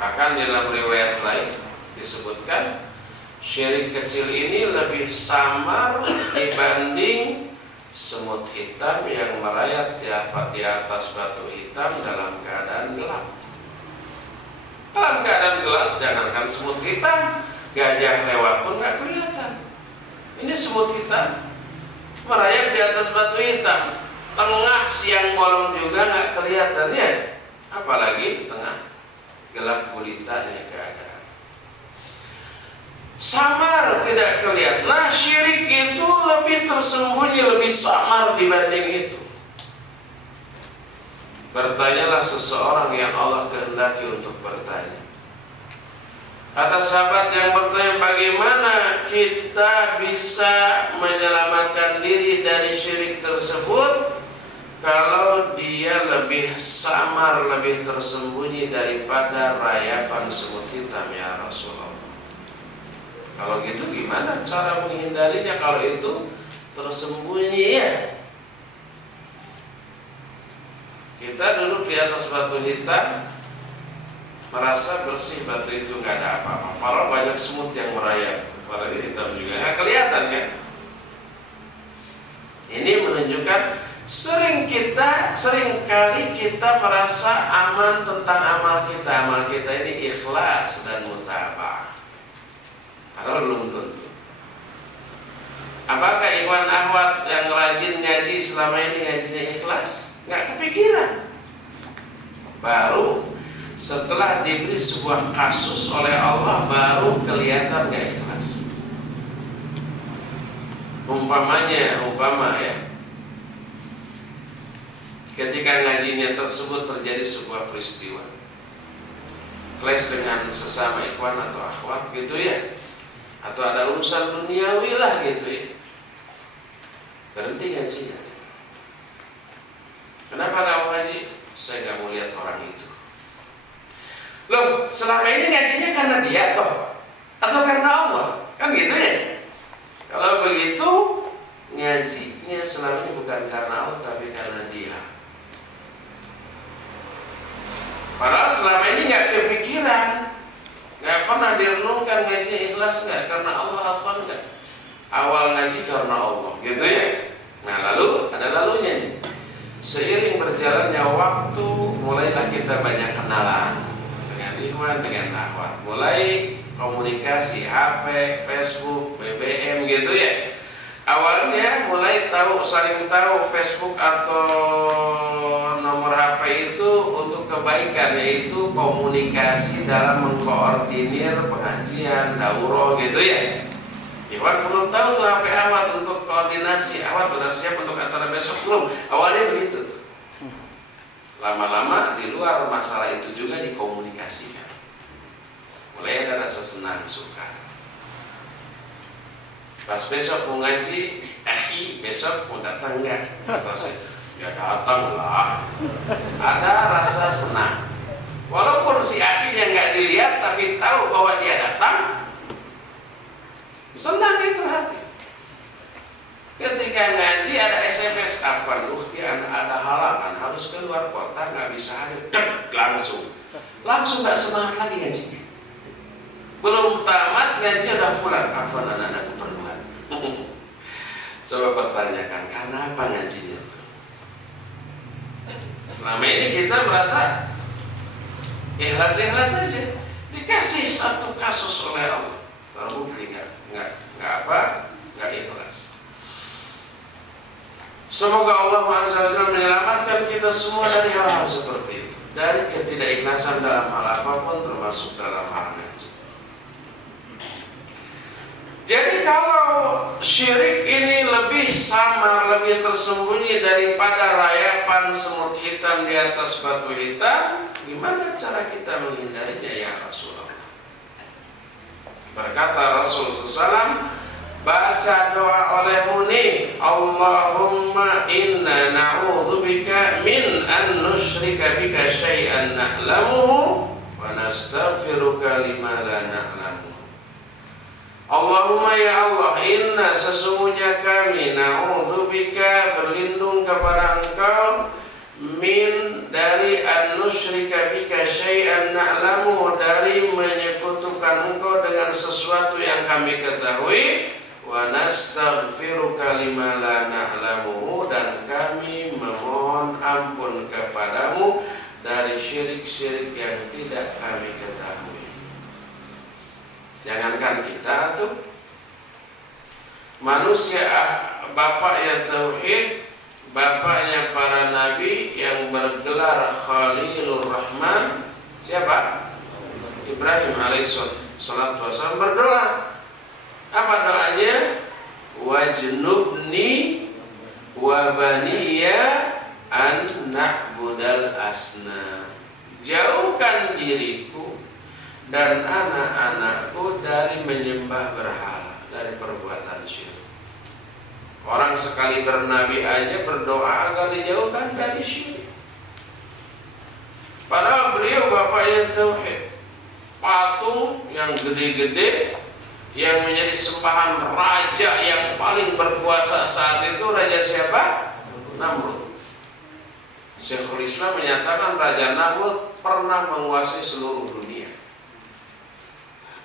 Bahkan dalam riwayat lain disebutkan syirik kecil ini lebih samar dibanding semut hitam yang merayap di atas batu hitam dalam keadaan gelap. Dalam keadaan gelap, jangankan semut hitam, gajah lewat pun gak kelihatan. Ini semut hitam merayap di atas batu hitam, tengah siang bolong juga gak kelihatan ya, apalagi di tengah gelap gulitanya keadaan. Samar tidak kelihatan. Nah, syirik itu lebih tersembunyi, lebih samar dibanding itu. Bertanyalah seseorang yang Allah kehendaki untuk bertanya. Kata sahabat yang bertanya, bagaimana kita bisa menyelamatkan diri dari syirik tersebut kalau dia lebih samar, lebih tersembunyi daripada rayapan semut hitam ya Rasulullah? Kalau gitu gimana cara menghindarinya kalau itu tersembunyi ya? Kita duduk di atas batu hitam, merasa bersih batu itu nggak ada apa-apa. Padahal banyak semut yang merayap, padahal hitam juga nggak kelihatan kan? Ini menunjukkan seringkali kita merasa aman tentang amal kita. Amal kita ini ikhlas dan mutabah. Padahal belum tentu. Apakah ikhwan akhwat yang rajin ngaji selama ini ngajinya ikhlas? Nggak kepikiran. Baru setelah diberi sebuah kasus oleh Allah baru kelihatan nggak ikhlas. Umpama ya, ketika ngajinya tersebut terjadi sebuah peristiwa, clash dengan sesama ikhwan atau akhwat gitu ya, atau ada urusan duniawi lah gitu ya, berhenti ngajinya. Kenapa kamu ngaji? Saya nggak mau lihat orang itu. Loh, selama ini ngajinya karena dia toh, atau karena Allah? Kan gitu ya. Kalau begitu, ngajinya selama ini bukan karena Allah, tapi karena dia. Padahal selama ini nggak kepikiran, nggak pernah direnungkan ngajinya ikhlas nggak karena Allah apa enggak. Awal ngaji karena Allah, gitu ya. Nah lalu ada lalunya nih. Seiring berjalannya waktu, mulailah kita banyak kenalan dengan ikhwan, dengan akhwat. Mulai komunikasi HP, Facebook, BBM gitu ya. Awalnya mulai saling tahu Facebook atau nomor HP itu untuk kebaikan, yaitu komunikasi dalam mengkoordinir pengajian, daurah gitu ya. Ikhwan perlu tahu tuh HP awat untuk koordinasi. Awat sudah siap untuk acara besok belum? Awalnya begitu tuh. Lama-lama di luar masalah itu juga dikomunikasikan. Mulai ada rasa senang, suka. Pas besok mau ngaji, besok mau datang nggak? Ya datang lah. Ada rasa senang. Walaupun si akhirnya nggak dilihat, tapi tahu bahwa dia datang, senang itu hati. Ketika ngaji ada SMS, kapan ada halangan harus keluar kota, nggak bisa hadir, langsung nggak semangat lagi ngajinya. Belum tamat ngajinya udah pulang, afwan anak-anak keperluan. Coba pertanyakan, karena apa ngajinya itu? Selama ini kita merasa ikhlas-ikhlas saja, dikasih satu kasus oleh Allah, terbukti nggak ikhlas. Semoga Allah SWT menyelamatkan kita semua dari hal-hal seperti itu, dari ketidakikhlasan dalam hal apapun, termasuk dalam hal ngaji. Jadi kalau syirik ini lebih samar, lebih tersembunyi daripada rayapan semut hitam di atas batu hitam, gimana cara kita menghindarinya ya Rasulullah? Berkata Rasul SAW, baca doa olehmu nih, Allahumma inna na'udzubika min an nusyrika bika syai'an na'lamuhu wa nastaghfiruka lima la na'lamuhu. Allahumma ya Allah, inna sesungguhnya kami na'udzubika berlindung kepada Engkau min dari an nusyrika bika syai'an na'lamuhu, dari menyekutukan Engkau dengan sesuatu yang kami ketahui, wa nastaghfiruka lima la na'lamuhu, dan kami memohon ampun kepadamu dari syirik-syirik yang tidak kami ketahui. Jangankan kita tuh manusia, bapaknya tauhid, bapaknya para nabi yang bergelar Khalilur Rahman, siapa? Ibrahim alaihissalatu wassalam berdoa. Apa doanya? Wajnubni wa baniya an na'budal asnam. Jauhkan diriku dan anak-anakku dari menyembah berhala, dari perbuatan syirik. Orang sekali bernabi aja berdoa agar dijauhkan dari syirik. Padahal beliau bapaknya tauhid. Patung yang gede-gede yang menjadi sembahan raja yang paling berkuasa saat itu, raja siapa? Namrud. Syekhul Islam menyatakan Raja Namrud pernah menguasai seluruh dunia.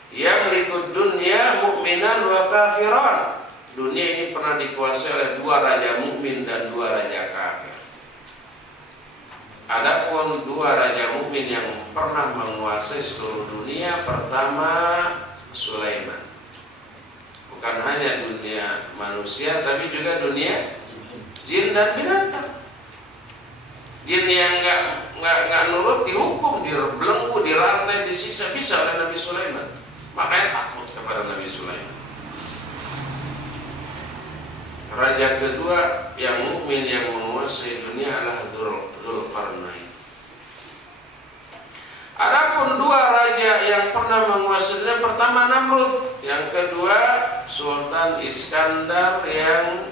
Yang likut dunia mukminan wa kafiran. Dunia ini pernah dikuasai oleh dua raja mukmin dan dua raja kafir. Adapun dua raja mukmin yang pernah menguasai seluruh dunia, pertama Sulaiman. Bukan hanya dunia manusia, tapi juga dunia jin dan binatang. Jin yang nggak nurut dihukum, dibelenggu, dirantai, disiksa bisa oleh Nabi Sulaiman. Makanya takut kepada Nabi Sulaiman. Raja kedua yang mukmin yang menguasai dunia adalah Dzulqarnain. Adapun dua raja yang pernah menguasai dunia, pertama Namrud, yang kedua Sultan Iskandar yang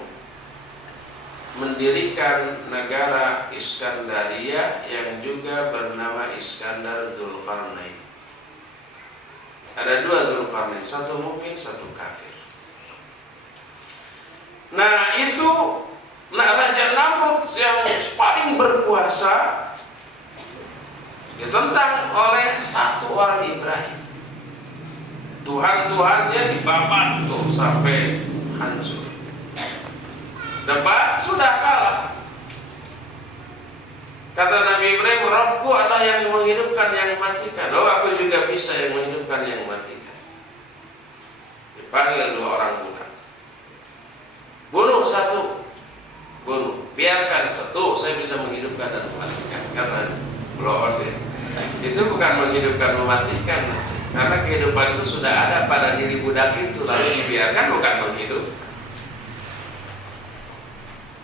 mendirikan negara Iskandaria yang juga bernama Iskandar Dzulqarnain. Ada dua Dzulqarnain, satu mukmin, satu kafir. Nah itu Raja Namrud yang paling berkuasa ditentang oleh satu orang Ibrahim. Tuhan-tuhannya dibabat tuh sampai hancur. Debat sudah kalah. Kata Nabi Ibrahim, Rabbku adalah yang menghidupkan, yang mematikan. Oh, aku juga bisa yang menghidupkan, yang mematikan. Dipanggil dua orang muda. Bunuh satu, bunuh. Biarkan satu, saya bisa menghidupkan dan mematikan. Kata blow on dia. Itu bukan menghidupkan, mematikan. Karena kehidupan itu sudah ada pada diri budak itu, lalu dibiarkan bukan menghidupkan.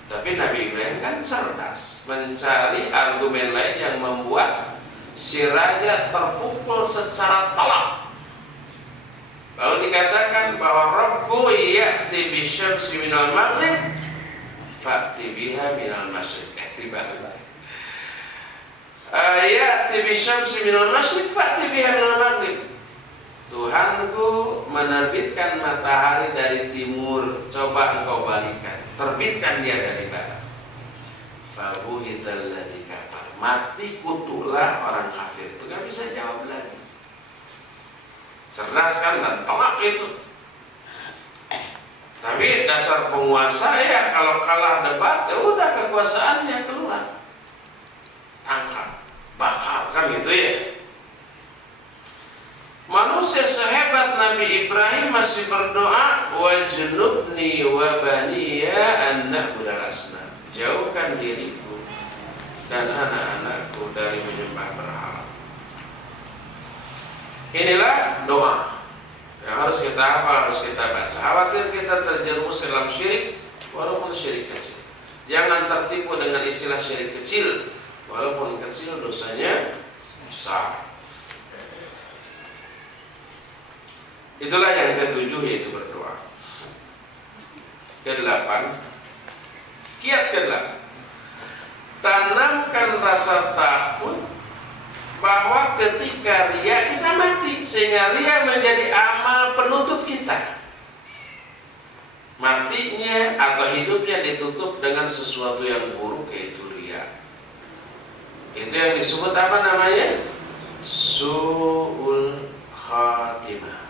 Tapi Nabi Ibrahim kan cerdas, mencari argumen lain yang membuat si raja terpukul secara telak. Lalu dikatakan bahwa Rabbu ya'ti bisyamsi minal maghrib fa'ti biha minal masyriq. Ya'ti bisyamsi minal masyriq fa'ti biha minal maghrib. Tuhanku menerbitkan matahari dari timur, coba engkau balikan, terbitkan dia dari barat. Fabuhital ladzi kafar. Mati kutulah orang kafir. Itu nggak bisa jawab lagi. Cerdas kan dan telak itu. Tapi dasar penguasa ya kalau kalah debat ya udah kekuasaannya keluar. Tangkap, bakar kan gitu ya. Manusia sehebat Nabi Ibrahim masih berdoa wajnubni wa baniya an na'budal asnam. Jauhkan diriku dan anak-anakku dari menyembah berhala. Inilah doa yang harus kita hafal, harus kita baca. Khawatir kita terjerumus dalam syirik, walaupun syirik kecil. Jangan tertipu dengan istilah syirik kecil, walaupun kecil dosanya besar. Itulah yang ketujuh, yaitu berdoa. Kedelapan, kiat kedelapan, tanamkan rasa takut bahwa ketika ria kita mati, sehingga ria menjadi amal penutup kita. Matinya atau hidupnya ditutup dengan sesuatu yang buruk, yaitu ria. Itu yang disebut apa namanya? Su'ul khatimah.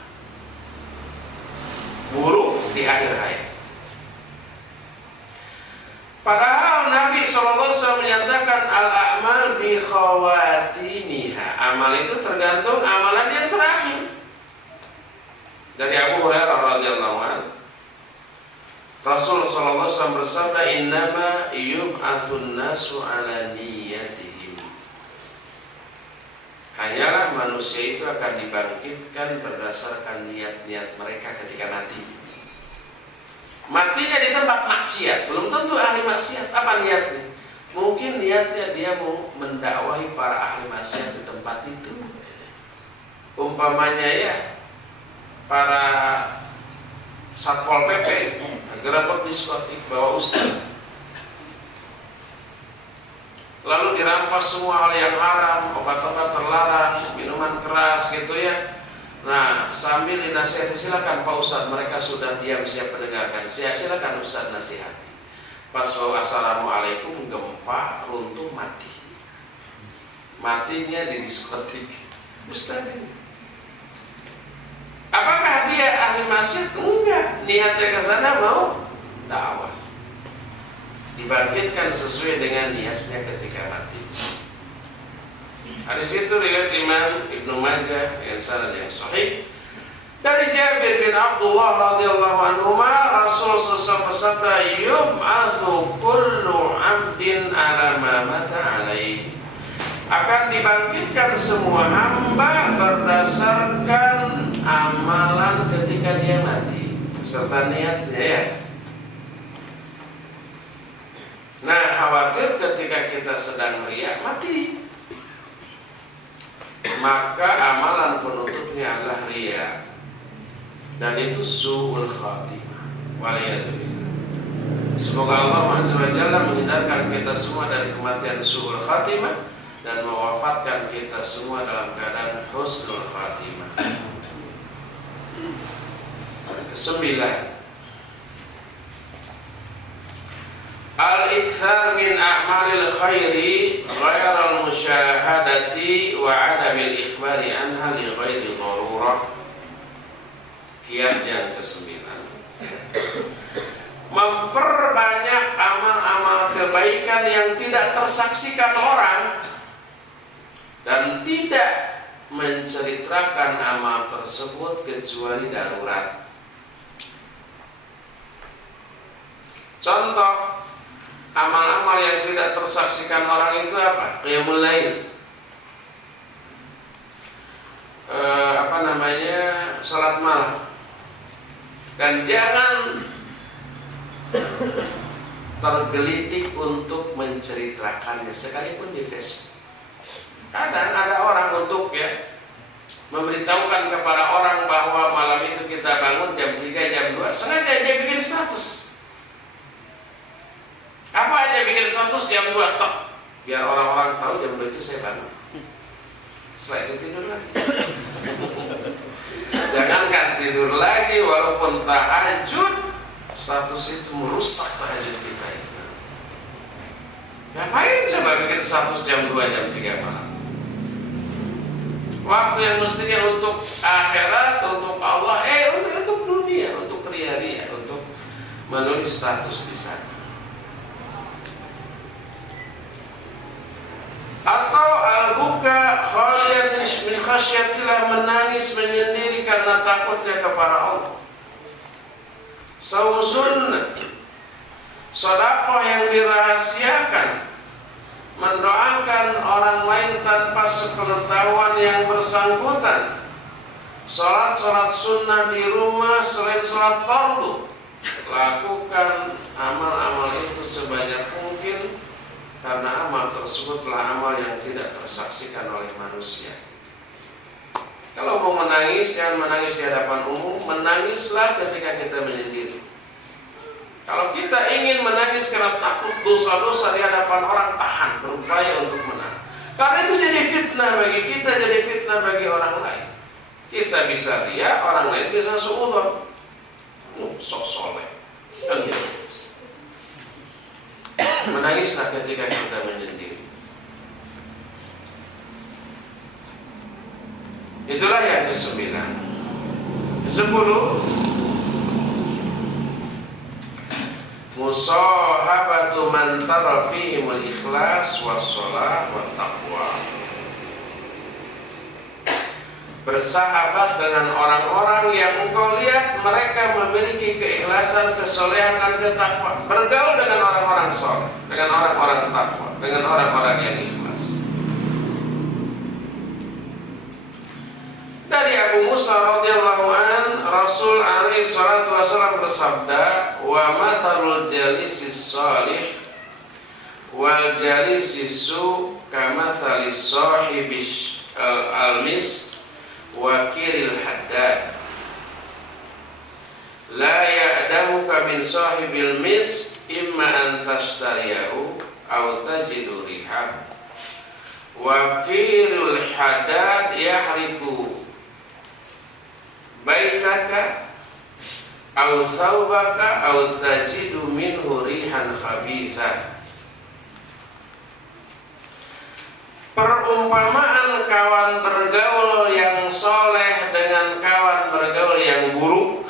Buruk di akhir hayat. Padahal Nabi SAW menyatakan al-a'mal bi khawatimiha. Amal itu tergantung amalan yang terakhir. Dari Abu Hurairah radhiyallahu anhu, Rasul SAW bersabda, innama yub'atsun nasu ala niyatihim. Hanyalah manusia itu akan dibangkitkan berdasarkan niat-niat mereka ketika mati. Matinya di tempat maksiat, belum tentu ahli maksiat. Apa niatnya? Mungkin niatnya dia mau mendakwahi para ahli maksiat di tempat itu. Umpamanya ya, para Satpol PP gerebek diskotik bawa ustaz, lalu dirampas semua hal yang haram, obat-obat terlarang, minuman keras gitu ya. Nah, sambil dinasihati, silakan Pak Ustadz, mereka sudah diam siap mendengarkan. Silakan Ustadz nasihati. Pas bawa assalamualaikum, gempa, runtuh, mati. Matinya di diskotik. Ustadz ini. Apakah dia ahli maksiat? Enggak. Niatnya ke sana mau dakwah. Dibangkitkan sesuai dengan niatnya ketika mati. Hadis itu riwayat Imam Ibnu Majah dengan sanad yang sahih dari Jabir bin Abdullah radhiyallahu anhu, Rasul sallallahu alaihi wasallam yub'atsu kullu 'abdin 'ala ma mata 'alaihi. Akan dibangkitkan semua hamba berdasarkan amalan ketika dia mati, serta niatnya ya. Nah, khawatir ketika kita sedang riya mati, maka amalan penutupnya adalah riya, dan itu su'ul khatimah. Waliyadzubillah. Semoga Allah SWT menghindarkan kita semua dari kematian su'ul khatimah dan mewafatkan kita semua dalam keadaan husnul khatimah. Kesembilan, al-ikthar min a'malil khairi ghairal musyahadati wa adamil ikhbari anha li ghairi darurah. Kiat yang kesembilan, memperbanyak amal-amal kebaikan yang tidak tersaksikan orang dan tidak menceritakan amal tersebut kecuali darurat. Contoh amal-amal yang tidak tersaksikan orang itu apa? Qiyamul lail, salat malam. Dan jangan tergelitik untuk menceritakannya sekalipun di Facebook. Kadang ada orang untuk memberitahukan kepada orang bahwa malam itu kita bangun jam 3, jam 2, sengaja dia bikin status. Apa aja bikin status jam 2 tok, biar orang-orang tahu jam 2 itu saya bangun. Setelah itu tidur lagi. Jangankan tidur lagi, walaupun tahajud, status itu merusak tahajud kita itu. Ya coba bikin status jam 2, jam 3 malam. Waktu yang mestinya untuk akhirat, untuk Allah, untuk dunia, untuk ria-ria, untuk menulis status di sana. Atau al-buka khalian min khasyatillah, menangis menyendiri karena takutnya kepada Allah. Sunnah, sedekah yang dirahasiakan, mendoakan orang lain tanpa sepengetahuan yang bersangkutan, sholat sunnah di rumah selain sholat fardu. Lakukan amal-amal itu sebanyak mungkin, karena amal tersebutlah amal yang tidak tersaksikan oleh manusia. Kalau mau menangis, jangan menangis di hadapan umum, menangislah ketika kita menyendiri. Kalau kita ingin menangis karena takut dosa-dosa di hadapan orang, tahan, berupaya untuk menahan. Karena itu jadi fitnah bagi kita, jadi fitnah bagi orang lain. Kita bisa riya, orang lain bisa suudzon. Sok soleh. Kan gitu. Menangislah ketika kita menyendiri. Itulah yang ke-9. 10. Musahabatu man tara fihimul ikhlas wassalah wa taqwa. Bersahabat dengan orang-orang yang engkau lihat mereka memiliki keikhlasan, kesolehan dan ketakwaan. Bergaul dengan orang-orang soleh, dengan orang-orang takwa, dengan orang-orang yang ikhlas. Dari Abu Musa radhiyallahu an, Rasul alaihi salatu wasallam bersabda, "Wa mathalul jalisis salih wal jalisis su kamathalis sahibish al-mis wa kiril haddad. La ya'damuka min sahibil mis imma an tashtariyahu aw tajidu riha. Wa kiril haddad yahriku baitaka aw thawbaka aw tajidu minhu rihan khabithah." Perumpamaan kawan bergaul yang soleh dengan kawan bergaul yang buruk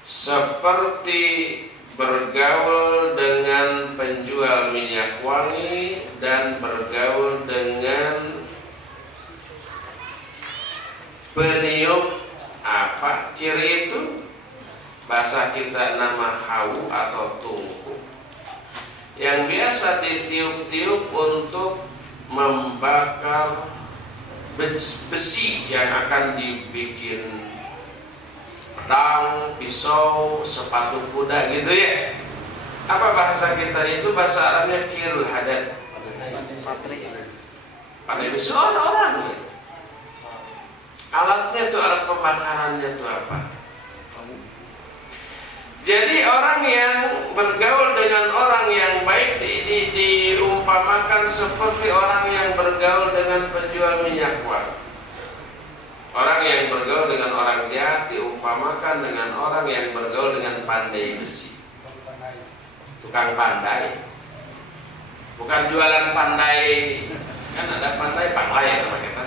seperti bergaul dengan penjual minyak wangi dan bergaul dengan peniup kiri itu bahasa kita nama hawu atau tungku, yang biasa ditiup-tiup untuk membakar besi yang akan dibikin pedang, pisau, sepatu kuda gitu ya. Apa bahasa kita itu? Bahasa Arabnya kirul hadad. Pandai besi orang ya. Alatnya itu, alat pembakarannya itu apa? Jadi orang yang bergaul dengan orang yang baik diumpamakan seperti orang yang bergaul dengan penjual minyak wangi. Orang yang bergaul dengan orang jahat diumpamakan dengan orang yang bergaul dengan pandai besi. Tukang pandai. Bukan jualan pandai, kan ada pandai nama kita.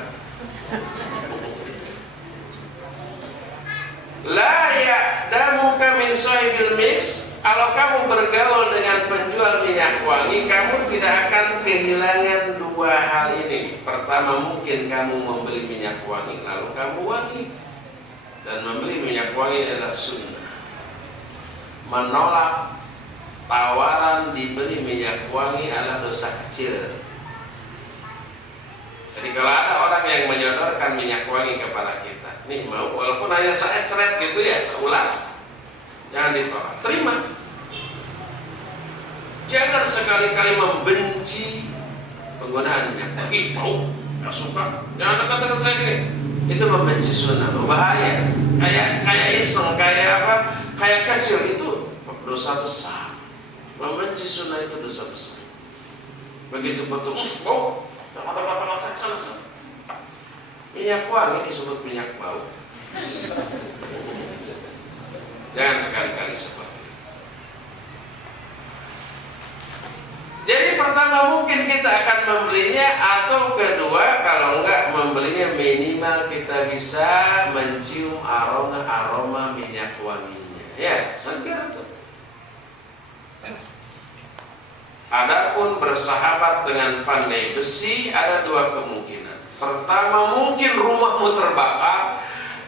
La ya'damuka min sahibil mix. Kalau kamu bergaul dengan penjual minyak wangi, kamu tidak akan kehilangan dua hal ini. Pertama, mungkin kamu membeli minyak wangi lalu kamu wangi. Dan membeli minyak wangi adalah sunnah. Menolak tawaran dibeli minyak wangi adalah dosa kecil. Jadi kalau ada orang yang menyodorkan minyak wangi kepada kita, nih mau, walaupun hanya seecret gitu ya, seulas, jangan ditolak, terima. Jangan sekali-kali membenci penggunaan minyak wangi. Mau, nggak suka, jangan dekat-dekat saya sini. Itu membenci sunnah, berbahaya. Kayak iseng, kayak apa? Kayak kecil, itu dosa besar. Membenci sunnah itu dosa besar. Begitu bertemu, minyak wangi disebut minyak bau. Jangan sekali-kali seperti itu. pertama mungkin kita akan membelinya, atau kedua kalau enggak membelinya minimal kita bisa mencium aroma minyak wanginya. Ya, segar tuh. Adapun bersahabat dengan pandai besi ada dua kemungkinan. Pertama, mungkin rumahmu terbakar,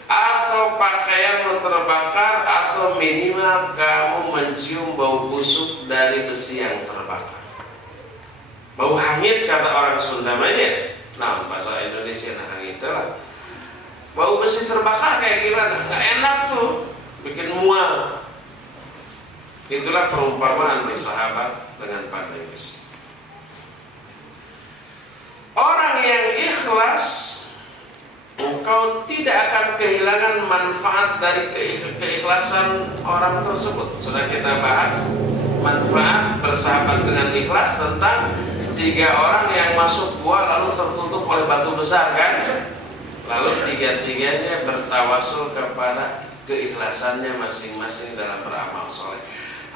atau pakaianmu terbakar, atau minimal kamu mencium bau busuk dari besi yang terbakar. Bau hangit kata orang Sunda namanya. Nah, bahasa Indonesia nah hangit lah. Bau besi terbakar kayak gimana? Nggak enak tuh, bikin mual. Itulah perumpamaan bersahabat dengan pandai besi. Orang yang ikhlas, engkau tidak akan kehilangan manfaat dari keikhlasan orang tersebut. Sudah kita bahas manfaat bersahabat dengan ikhlas tentang 3 orang yang masuk gua lalu tertutup oleh batu besar kan? Lalu 3-tiganya bertawasul kepada keikhlasannya masing-masing dalam beramal soleh.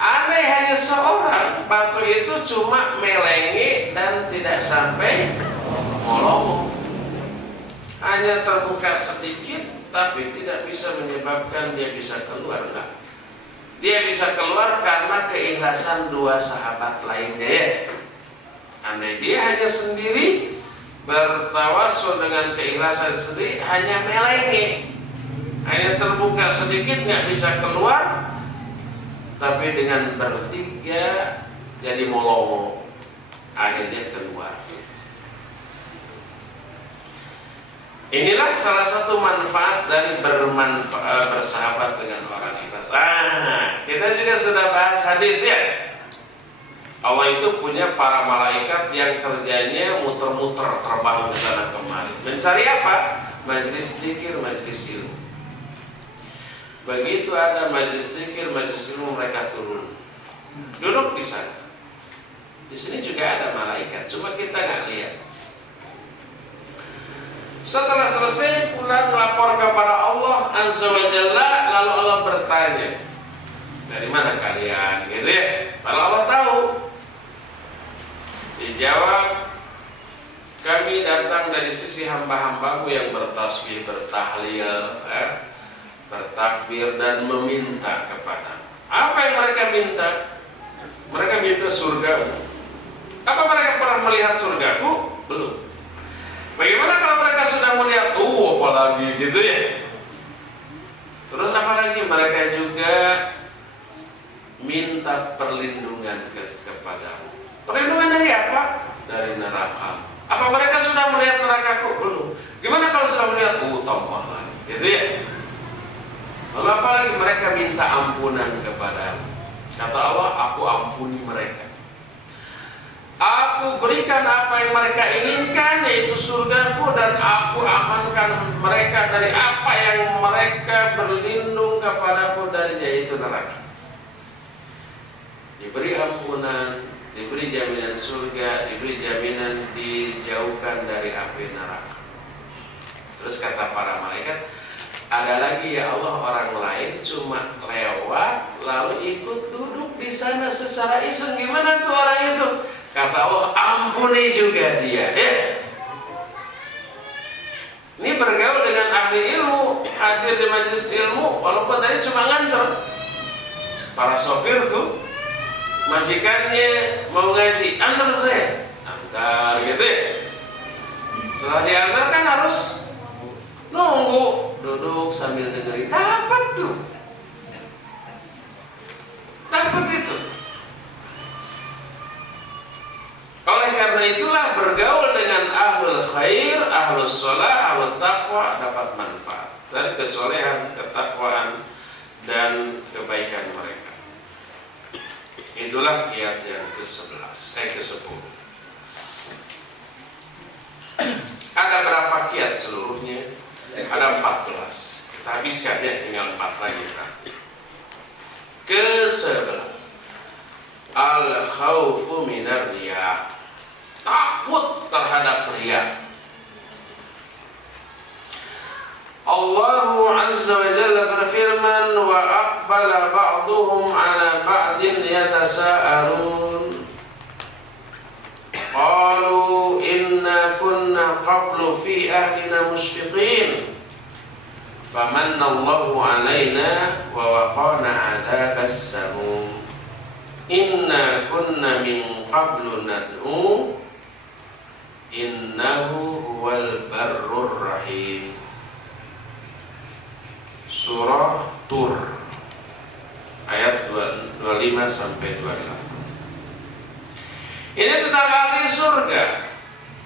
Andai hanya seorang, batu itu cuma melengi dan tidak sampai molong, hanya terbuka sedikit, tapi tidak bisa menyebabkan dia bisa keluar. Enggak. Dia bisa keluar karena keikhlasan 2 sahabat lainnya ya. Andai dia hanya sendiri bertawasul dengan keikhlasan sendiri, hanya melengi, hanya terbuka sedikit, nggak bisa keluar. Tapi dengan bertiga jadi molongo, akhirnya keluar. Inilah salah satu manfaat dari bersahabat dengan orang ikhlas. Kita juga sudah bahas hadis ya. Allah itu punya para malaikat yang kerjanya muter-muter terbang ke sana kemari. Mencari apa? Majelis zikir, majelis ilmu. Begitu ada majelis zikir, majelis ilmu, mereka turun, duduk di sana. Di sini juga ada malaikat, cuma kita nggak lihat. Setelah selesai pulang melapor kepada Allah Azza wa Jalla, lalu Allah bertanya, dari mana kalian? Gitu ya. Kalau Allah tahu, dijawab, kami datang dari sisi hamba-hambaku yang bertasbih, bertahlil, bertakbir dan meminta kepada. Apa yang mereka minta? Mereka minta surga. Apa mereka pernah melihat surgaku? Belum. Bagaimana kalau mereka sudah melihat? Apalagi gitu ya. Terus apalagi mereka juga minta perlindungan kepadamu. Perlindungan dari apa? Dari neraka. Apa mereka sudah melihat nerakaku? Belum. Gimana kalau sudah melihat? Tambah lagi. Gitu ya. Lalu apalagi mereka minta ampunan kepadamu. Kata Allah, aku ampuni mereka. Aku berikan apa yang mereka inginkan, yaitu surgaku, dan aku amankan mereka dari apa yang mereka berlindung kepadaku dari, yaitu neraka. Diberi ampunan, diberi jaminan surga, diberi jaminan dijauhkan dari api neraka. Terus kata para malaikat, ada lagi ya Allah orang lain cuma lewat lalu ikut duduk di sana secara iseng, gimana tuh orang itu? Kata Allah, ampuni juga dia. Ini bergaul dengan ahli ilmu, hadir di majelis ilmu, walaupun tadi cuma nganter. Para sopir tuh, majikannya mau ngaji, antar saya, antar gitu ya. Setelah diantar kan harus nunggu, duduk sambil dengerin. Dapat tuh, dapat itu. Oleh karena itulah bergaul dengan ahlul khair, ahlus sholah, ahlul taqwa dapat manfaat dan kesolehan, ketakwaan dan kebaikan mereka. Itulah kiat yang ke-10. Ada berapa kiat seluruhnya? Ada 14. Kita habiskan ya, tinggal 4 lagi nanti. Ke-11, al-khawfu minar riya, takut terhadap riya. Allah Azza wa Jalla berfirman, wa aqbala ba'duhum ala ba'din yatasa'alun. qablu fi ahlina musyfiqin famannallahu alaina wa waqana adzabas samum inna kunna min qablu nad'u innahu huwal barrur rahim. Surah Tur ayat 25 sampai 28. Ini tentang ahli surga.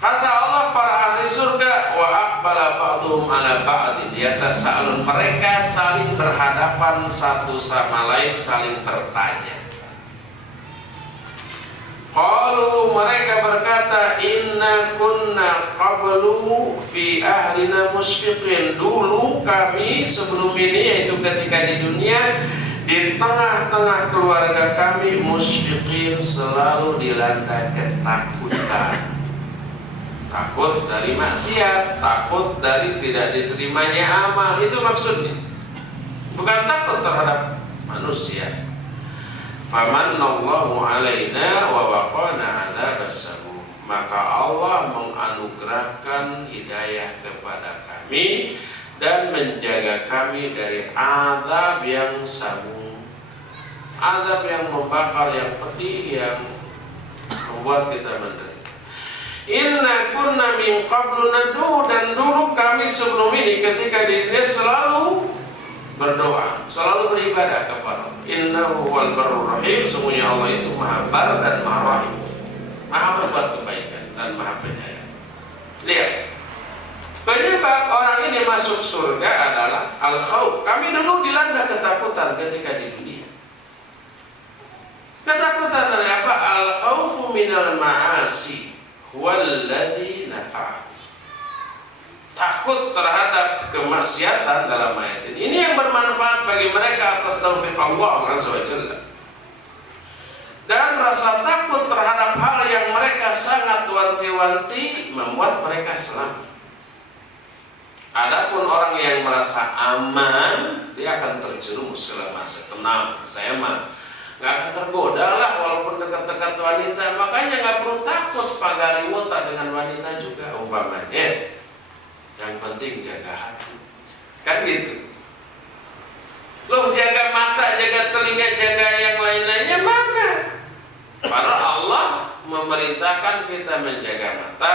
Kata Allah, para ahli surga, wa aqbala ba'duhum ala ba'din yatasaalun, mereka saling berhadapan satu sama lain, saling bertanya. Qalu, mereka berkata, inna kunna qablu fi ahlina musyfiqin, dulu kami sebelum ini, yaitu ketika di dunia, di tengah-tengah keluarga kami musyfiqin, selalu dilanda ketakutan. Takut dari maksiat, takut dari tidak diterimanya amal, itu maksudnya. Bukan takut terhadap manusia. Famannallahu alaina wa waqana adzabas samum, maka Allah menganugerahkan hidayah kepada kami dan menjaga kami dari azab yang samum, azab yang membakar, yang pedih, yang membuat kita menderita. Inna kunna min qablu nad'u, dan dulu kami sebelum ini ketika di dunia selalu berdoa, selalu beribadah kepada Allah. Innahu huwal barrur rahim, sesungguhnya Allah itu maha bar dan maha rahim, maha berbuat kebaikan dan maha penyayang. Lihat, penyebab orang ini masuk surga adalah al-khauf. Kami dulu dilanda ketakutan ketika di dunia. Ketakutan dari apa? Al-khaufu minal ma'asi huwallazi nafa'a. Takut terhadap kemaksiatan dalam ayat ini. Ini yang bermanfaat bagi mereka atas taufik Allah Azza wa Jalla. Dan rasa takut terhadap hal yang mereka sangat wanti-wanti membuat mereka selamat. Adapun orang yang merasa aman, dia akan terjerumus selama sekenal. Saya mah nggak akan tergoda lah walaupun dekat-dekat wanita. Makanya nggak perlu takut pagari wota dengan wanita juga umpamanya. Yang penting jaga hati, kan gitu. Loh, jaga mata, jaga telinga, jaga yang lain-lainnya mana? Karena Allah memerintahkan kita menjaga mata,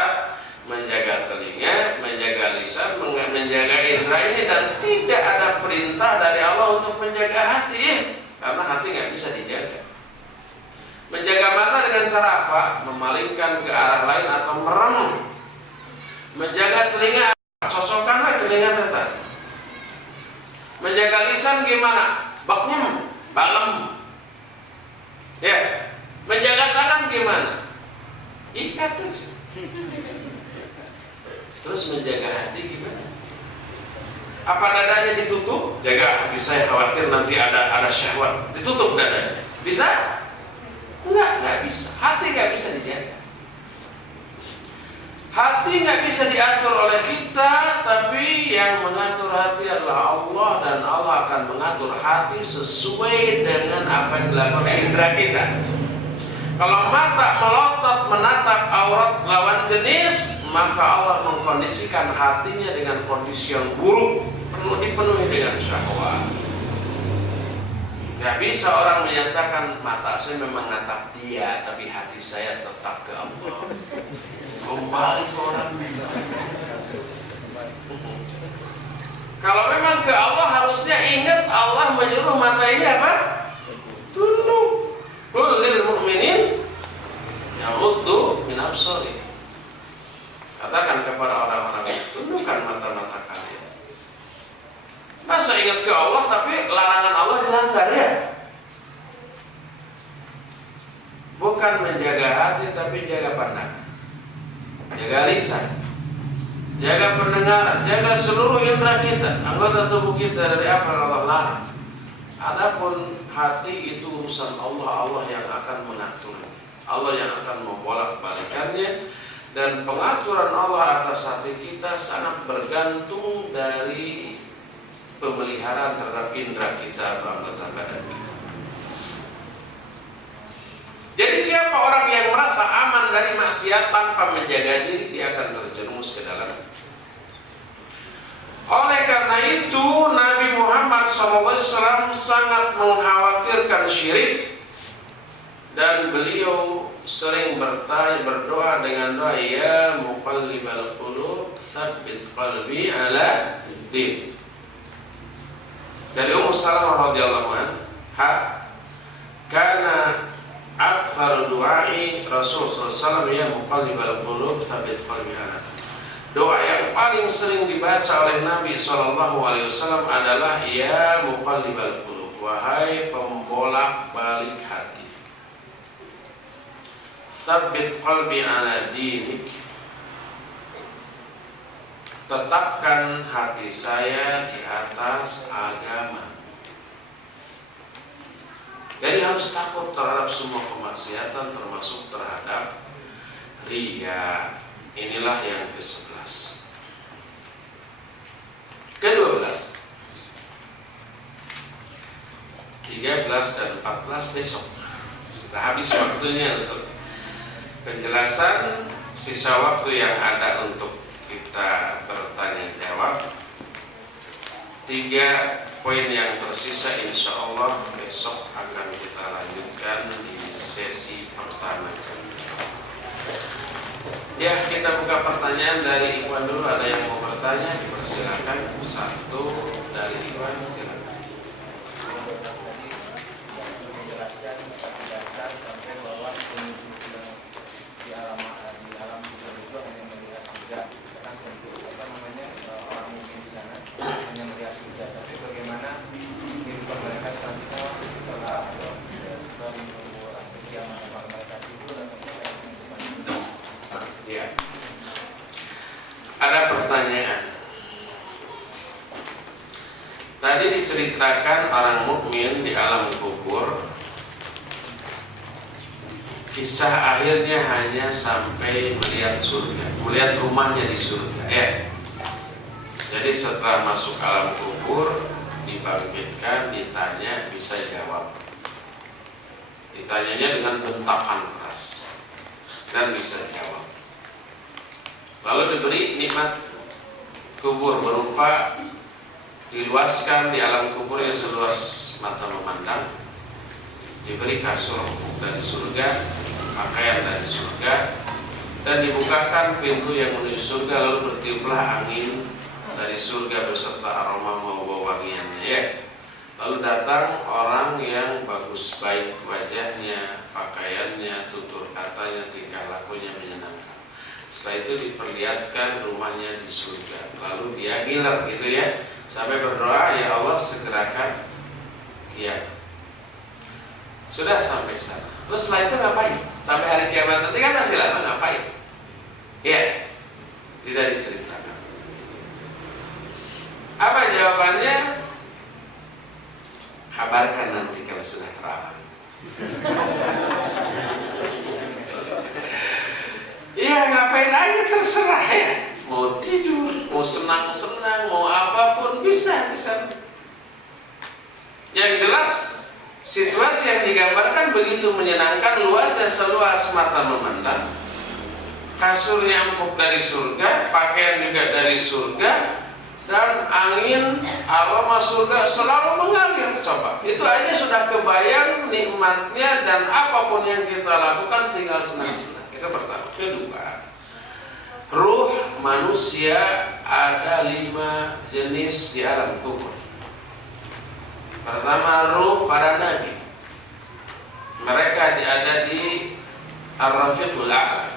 menjaga telinga, menjaga lisan, menjaga indera ini, dan tidak ada perintah dari Allah untuk menjaga hati, ya. Karena hati nggak bisa dijaga. Menjaga mata dengan cara apa? Memalingkan ke arah lain atau merem. Menjaga telinga, cocokkanlah telinga tetap. Menjaga lisan gimana? Bakum, balem. Ya. Menjaga tangan gimana? Ikat aja. Terus menjaga hati gimana? Apa dadanya ditutup? Jaga hati saya, khawatir nanti ada syahwat. Ditutup dadanya. Bisa? Enggak bisa. Hati nggak bisa dijaga. Hati nggak bisa diatur oleh kita, tapi yang mengatur hati adalah Allah, dan Allah akan mengatur hati sesuai dengan apa yang dilakukan indera kita. Kalau mata melotot menatap aurat lawan jenis, maka Allah mengkondisikan hatinya dengan kondisi yang buruk, perlu dipenuhi dengan syahwat. Gak bisa orang menyatakan mata saya memang menatap dia, tapi hati saya tetap ke Allah. Kembali ke orang. Kalau memang ke Allah, harusnya ingat Allah menyuruh mata ini apa? Tunduk. Qul lil mu'minin yaghuddu min absarihim. Katakan kepada orang-orang, tundukkan mata-mata kalian. Masa ingat ke Allah tapi larangan Allah dilanggar, ya? Bukan menjaga hati tapi jaga pandangan, jaga lisan, jaga pendengaran, jaga seluruh indera kita, anggota tubuh kita dari apa yang Allah larang. Adapun hati itu urusan Allah, Allah yang akan mengatur, Allah yang akan membolak-balikannya, dan pengaturan Allah atas hati kita sangat bergantung dari pemeliharaan terhadap indera kita atau anggota badan kita. Jadi siapa orang yang merasa aman dari maksiat tanpa menjaga diri, dia akan terjerumus ke dalam. Oleh karena itu Nabi Muhammad SAW sangat mengkhawatirkan syirik, dan beliau sering berdoa dengan doa, ya muqallibal qulub tsabbit qalbi ala din. Dari Ummu Salamah radhiyallahu anha, karena aktsar du'ai Rasul sallallahu alaihi wasallam ya muqallibal qulub tsabbit qalbi ala. Doa yang paling sering dibaca oleh Nabi sallallahu alaihi wasallam adalah ya muqallibal qulub, wahai pembolak-balik hati, tsabbit qalbi ala dinik, tetapkan hati saya di atas agama. Jadi harus takut terhadap semua kemaksiatan, termasuk terhadap riya. Inilah yang ke-11. Ke-12, 13 dan 14 besok. Sudah habis waktunya untuk penjelasan. Sisa waktu yang ada untuk kita bertanya jawab, 3 poin yang tersisa insya Allah besok akan kita lanjutkan di sesi pertama. Ya, kita buka pertanyaan dari Ikhwan dulu. Ada yang mau bertanya, dipersilakan. 1 dari Ikhwan, silakan. Menjelaskan data sampai bahwa di alam juga hanya melihat juga, karena bentuk orang mungkin di sana hanya melihat juga, tapi bagaimana kehidupan mereka selanjutnya setelah kiamat mereka itu dan ya. Ada pertanyaan. Tadi diceritakan orang mukmin di alam kubur, kisah akhirnya hanya sampai melihat surga, melihat rumahnya di surga, ya. Jadi setelah masuk alam kubur, dibangkitkan, ditanya, bisa jawab. Ditanyanya dengan bentakan keras dan bisa jawab. Lalu diberi nikmat kubur berupa diluaskan di alam kubur yang seluas mata memandang, diberi kasur dari surga, pakaian dari surga, dan dibukakan pintu yang menuju surga, lalu bertiuplah angin dari surga beserta aroma wangiannya, ya. Lalu datang orang yang bagus baik wajahnya, pakaiannya, tutur katanya, tingkah lakunya menyenangkan. Setelah itu diperlihatkan rumahnya di surga. Lalu dia ngiler gitu ya, sampai berdoa, ya Allah segerakan kiamat. Sudah sampai sana. Terus setelah itu ngapain? Sampai hari kiamat nanti kan masih lama, ngapain? Ya, tidak diceritakan. Apa jawabannya? Kabarkan nanti kalau sudah terawih. Iya, ngapain aja terserah ya. Mau tidur, mau senang-senang, mau apapun bisa. Yang jelas situasi yang digambarkan begitu menyenangkan, luasnya seluas mata memandang. Kasurnya empuk dari surga, pakaian juga dari surga, dan angin aroma surga selalu mengalir. Coba, itu aja sudah kebayang nikmatnya, dan apapun yang kita lakukan tinggal senang-senang. Itu pertama. Kedua, ruh manusia ada 5 jenis di alam kubur. Pertama, ruh para nabi. Mereka ada di Ar-Rafiqul A'la.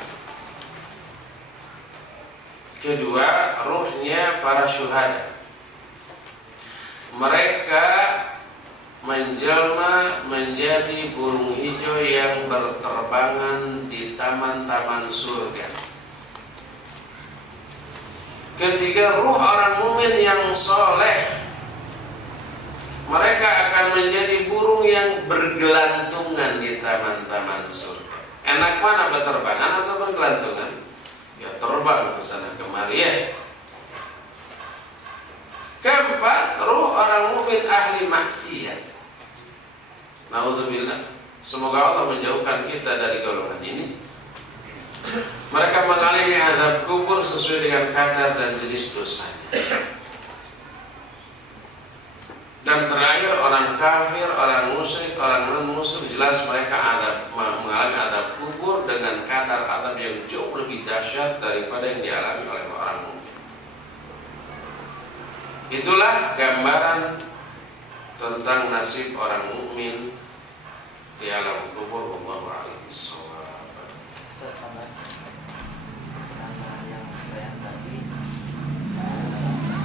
Kedua, ruhnya para syuhada. Mereka menjelma menjadi burung hijau yang berterbangan di taman-taman surga. Ketiga, ruh orang mukmin yang soleh. Mereka akan menjadi burung yang bergelantungan di taman-taman surga. Enak mana, berterbangan atau bergelantungan? Ya terbang ke sana kemari, ya. Keempat, ruh orang mukmin ahli maksiat. Nauzubillah. Semoga Allah menjauhkan kita dari golongan ini. Mereka mengalami azab kubur sesuai dengan kadar dan jenis dosanya. Dan terakhir orang kafir, orang musyrik, orang non-muslim, jelas mereka mengalami azab kubur dengan kadar azab yang jauh lebih dahsyat daripada yang dialami oleh orang mukmin. Itulah gambaran tentang nasib orang mukmin di alam kubur. Wallahu a'lam bishawab. Karena yang saya tadi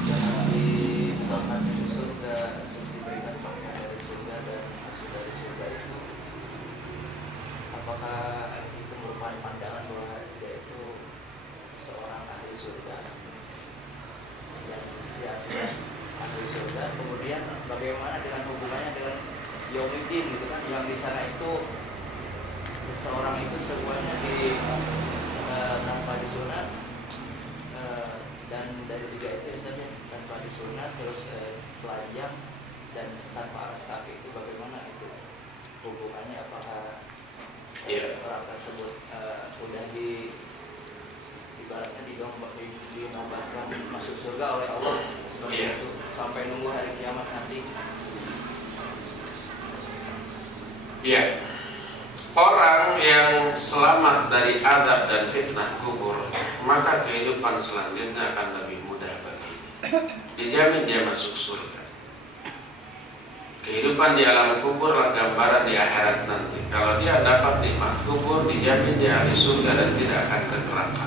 jangan ditonton di surga, diberikan fakta dari surga dan masuk dari surga itu, apakah itu merupakan pandangan bahwa dia itu seorang ahli surga dan dia adalah ahli surga? Kemudian bagaimana dengan hubungannya dengan Yaumiddin gitu kan, yang di sana itu seseorang itu semuanya tanpa disunat, dan dari tiga itu saja tanpa disunat, terus telanjang dan tanpa alas kaki, itu bagaimana itu hubungannya? Apakah orang tersebut udah ibaratnya dinobatkan masuk surga oleh Allah seperti itu sampai nunggu hari kiamat nanti? Iya. Orang yang selamat dari azab dan fitnah kubur, maka kehidupan selanjutnya akan lebih mudah baginya. Dijamin dia masuk surga. Kehidupan di alam kuburlah gambaran di akhirat nanti. Kalau dia dapat nikmat kubur, dijamin dia ahli surga dan tidak akan ke neraka.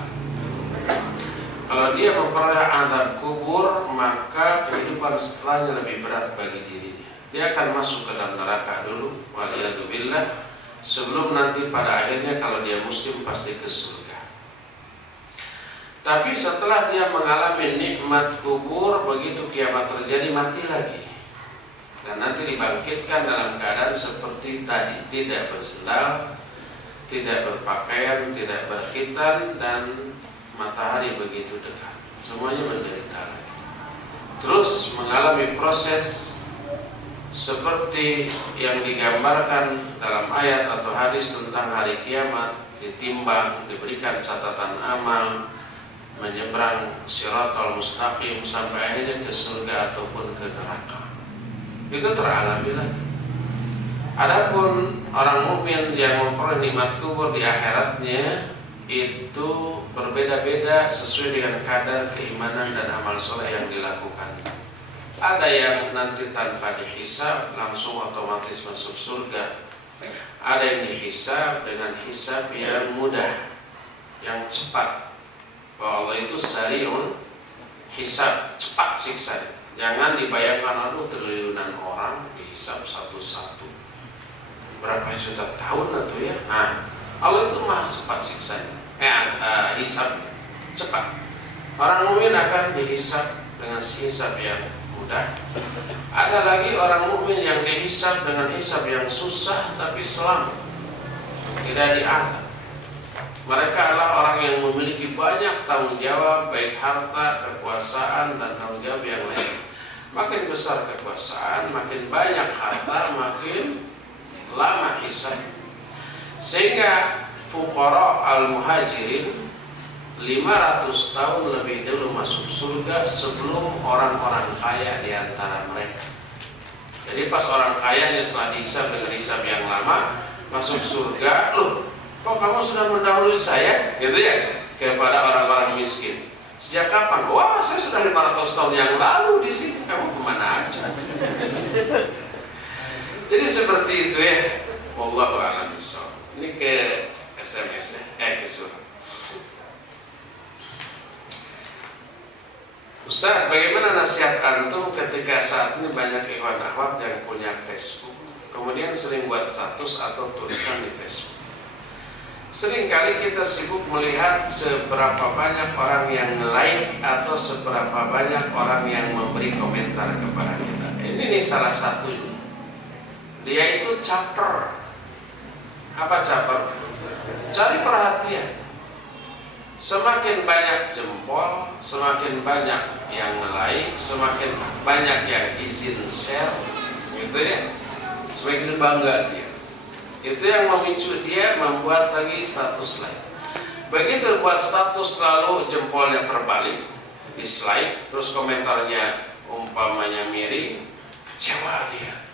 Kalau dia memperoleh azab kubur, maka kehidupan setelahnya lebih berat bagi dirinya. Dia akan masuk ke dalam neraka dulu, waliyadzubillah, sebelum nanti pada akhirnya kalau dia muslim pasti ke surga. Tapi setelah dia mengalami nikmat kubur, begitu kiamat terjadi mati lagi. Dan nanti dibangkitkan dalam keadaan seperti tadi, tidak bersendal, tidak berpakaian, tidak berkhitan, dan matahari begitu dekat. Semuanya menderita lagi. Terus mengalami proses seperti yang digambarkan dalam ayat atau hadis tentang hari kiamat, ditimbang, diberikan catatan amal, menyeberang Shiratal Mustaqim sampai akhirnya ke surga ataupun ke neraka. Itu teralami lagi. Adapun orang mukmin yang memperoleh nikmat kubur di akhiratnya itu berbeda-beda sesuai dengan kadar keimanan dan amal soleh yang dilakukan. Ada yang nanti tanpa dihisab langsung otomatis masuk surga. Ada yang dihisab dengan hisab yang mudah, yang cepat. Bahwa Allah itu sari'un hisab, cepat siksa. Jangan dibayangkan triliunan orang dihisab satu-satu. Berapa juta tahun itu ya? Nah, Allah itu mah cepat siksanya. Hisab cepat. Orang mukmin akan dihisab dengan hisab yang mudah. Ada lagi orang mukmin yang dihisab dengan hisab yang susah tapi selamat, tidak diazab. Mereka adalah orang yang memiliki banyak tanggung jawab, baik harta, kekuasaan, dan tanggung jawab yang lain. Makin besar kekuasaan, makin banyak harta, makin lama hisab. Sehingga fuqara al-muhajirin 500 tahun lebih dulu masuk surga sebelum orang-orang kaya di antara mereka. Jadi pas orang kaya setelah dihisab dengan hisab yang lama masuk surga, loh, kok kamu sudah mendahului saya? Gitu ya, kepada orang-orang miskin. Sejak kapan? Wah, saya sudah 500 tahun yang lalu di sini. Kamu kemana aja? Jadi seperti itu ya. Wallahu a'lam bishawab. Ini ke SMS ya, ke surat. Ustaz, bagaimana nasihat antum ketika saat ini banyak ikhwan akhwat yang punya Facebook, kemudian sering buat status atau tulisan di Facebook? Seringkali kita sibuk melihat seberapa banyak orang yang like atau seberapa banyak orang yang memberi komentar kepada kita. Ini nih salah satunya. Dia itu caper. Apa caper? Cari perhatian. Semakin banyak jempol, semakin banyak yang like, semakin banyak yang izin share, gitu ya. Semakin bangga dia. Itu yang memicu dia membuat lagi status like. Begitu buat status lalu jempolnya terbalik, dislike, terus komentarnya umpamanya miring, kecewa dia.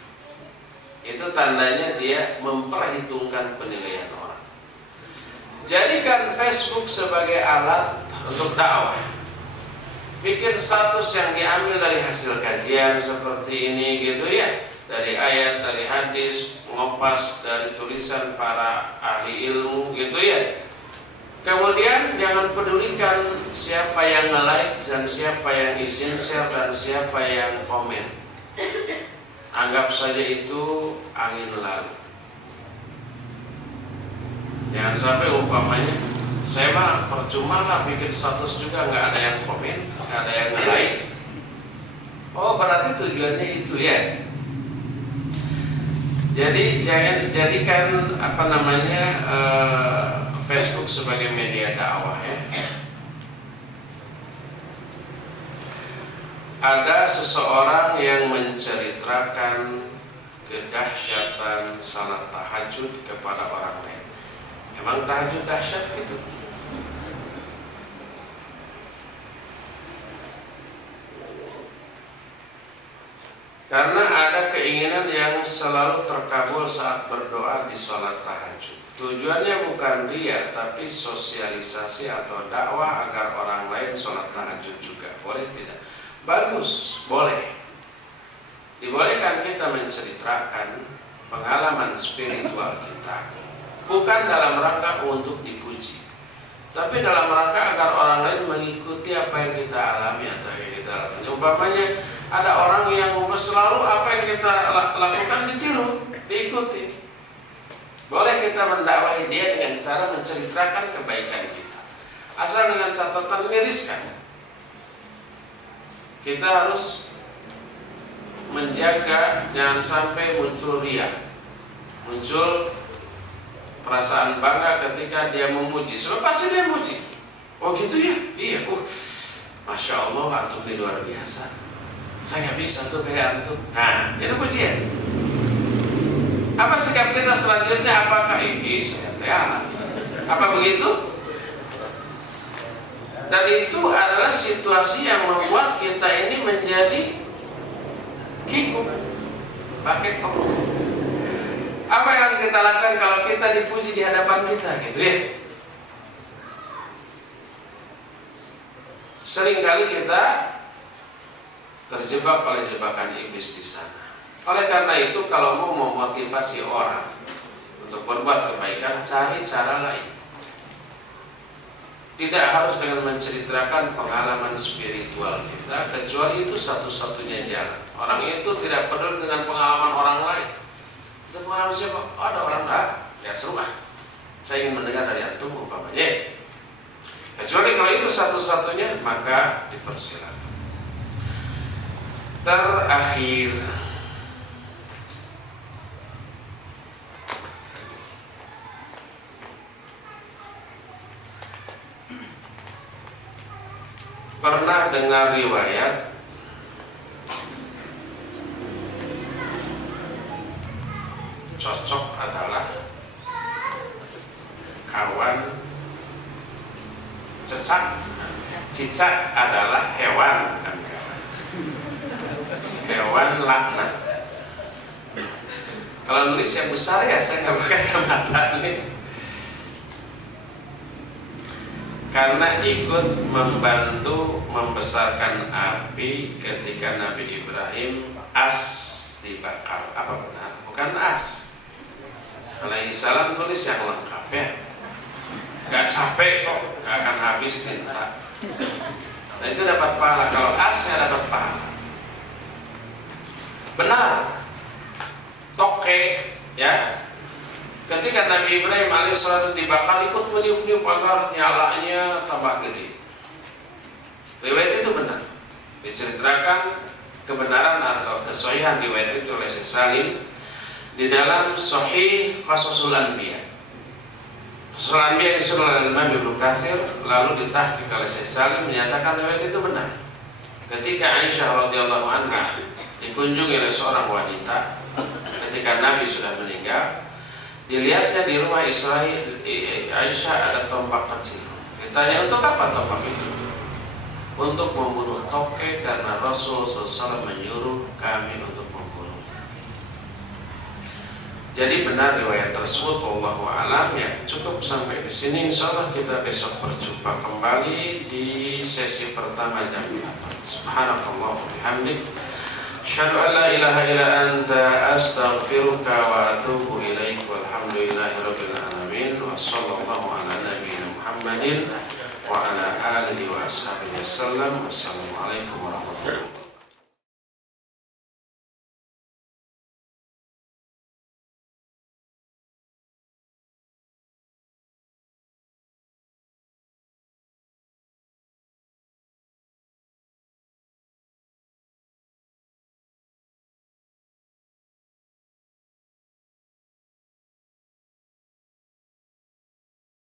Itu tandanya dia memperhitungkan penilaian orang. Jadikan Facebook sebagai alat untuk dakwah. Bikin status yang diambil dari hasil kajian seperti ini gitu ya, dari ayat, dari hadis, mengopas dari tulisan para ahli ilmu gitu ya. Kemudian jangan pedulikan siapa yang nge-like dan siapa yang izin share dan siapa yang komen. Anggap saja itu angin lalu. Jangan sampai umpamanya saya mah percuma lah bikin status juga nggak ada yang komen, nggak ada yang nge-like. Oh berarti tujuannya itu ya. Jadi jangan jadikan Facebook sebagai media dakwah ya. Ada seseorang yang menceritakan kedahsyatan salat tahajud kepada orang lain. Emang tahajud dahsyat gitu? Karena ada keinginan yang selalu terkabul saat berdoa di salat tahajud. Tujuannya bukan ria, tapi sosialisasi atau dakwah agar orang lain salat tahajud juga. Boleh tidak? Bagus, boleh. Dibolehkan kita menceritakan pengalaman spiritual kita, bukan dalam rangka untuk dipuji, tapi dalam rangka agar orang lain mengikuti apa yang kita alami atau yang kita alami. Umpamanya ada orang yang selalu apa yang kita lakukan ditiru, diikuti. Boleh kita mendakwahi dia dengan cara menceritakan kebaikan kita, asal dengan catatan miriskan. Kita harus menjaga jangan sampai muncul ria, muncul perasaan bangga ketika dia memuji. Sebab pasti dia muji. Oh gitu ya? Iya. Masya Allah, antum ini luar biasa. Saya nggak bisa tuh kayak antum. Nah, itu pujian. Apa sikap kita selanjutnya? Apakah ini saya apa begitu? Dan itu adalah situasi yang membuat kita ini menjadi kikuk, pakai kok. Apa yang harus kita lakukan kalau kita dipuji di hadapan kita, gitu ya? Seringkali kita terjebak oleh jebakan iblis di sana. Oleh karena itu, kalau mau memotivasi orang untuk berbuat kebaikan, cari cara lain. Tidak harus dengan menceritakan pengalaman spiritual kita, kecuali itu satu-satunya jalan. Orang itu tidak peduli dengan pengalaman orang lain. Itu pengalaman siapa? Oh, ada orang ya seru ah. Saya ingin mendengar dari antum umpamanya. Kecuali kalau itu satu-satunya, maka dipersilakan. Terakhir, pernah dengar riwayat cocok adalah kawan, cicak adalah hewan, bukan kawan. Hewan laknat. Kalau nulis yang besar ya saya nggak pakai kacamata nih. Karena ikut membantu membesarkan api ketika Nabi Ibrahim as dibakar. Apa benar? Bukan as. Alaihi salam tulis yang lengkap ya. Gak capek kok, gak akan habis tinta. Nah itu dapat pahala. Kalau asnya dapat pahala. Benar. Toke ya. Ketika Nabi Ibrahim alaihissalam dibakar, ikut meniup-niup agar nyalanya tambah gede. Riwayat itu benar. Diceritakan kebenaran atau kesohihan riwayat itu oleh Syekh Salim di dalam Sahih Qasasul Anbiya. Qasasul Anbiya disuruh oleh Imam Ibnu Katsir, lalu ditahqiq oleh Syekh Salim menyatakan riwayat itu benar. Ketika Aisyah radhiyallahu anha dikunjungi oleh seorang wanita ketika Nabi sudah meninggal, Dilihatnya di rumah Aisyah ada tombak kecil. Ditanya, untuk apa tombak itu? Untuk membunuh tokek, karena Rasul SAW menyuruh kami untuk membunuh. Jadi benar riwayat tersebut, wallahu a'lam. Ya, cukup sampai di sini. Insyaallah kita besok berjumpa kembali di sesi pertama jam 8. Subhanakallah wa bihamdik, asyhadu an la ilaha illa anta, astaghfiruka wa atubu ilaik. Walhamdulillahirabbil alamin. Wa sallallahu ala nabiyyina Muhammadin wa ala alihi wa ashabihi wasallam. Wassalamualaikum warahmatullahi wabarakatuh.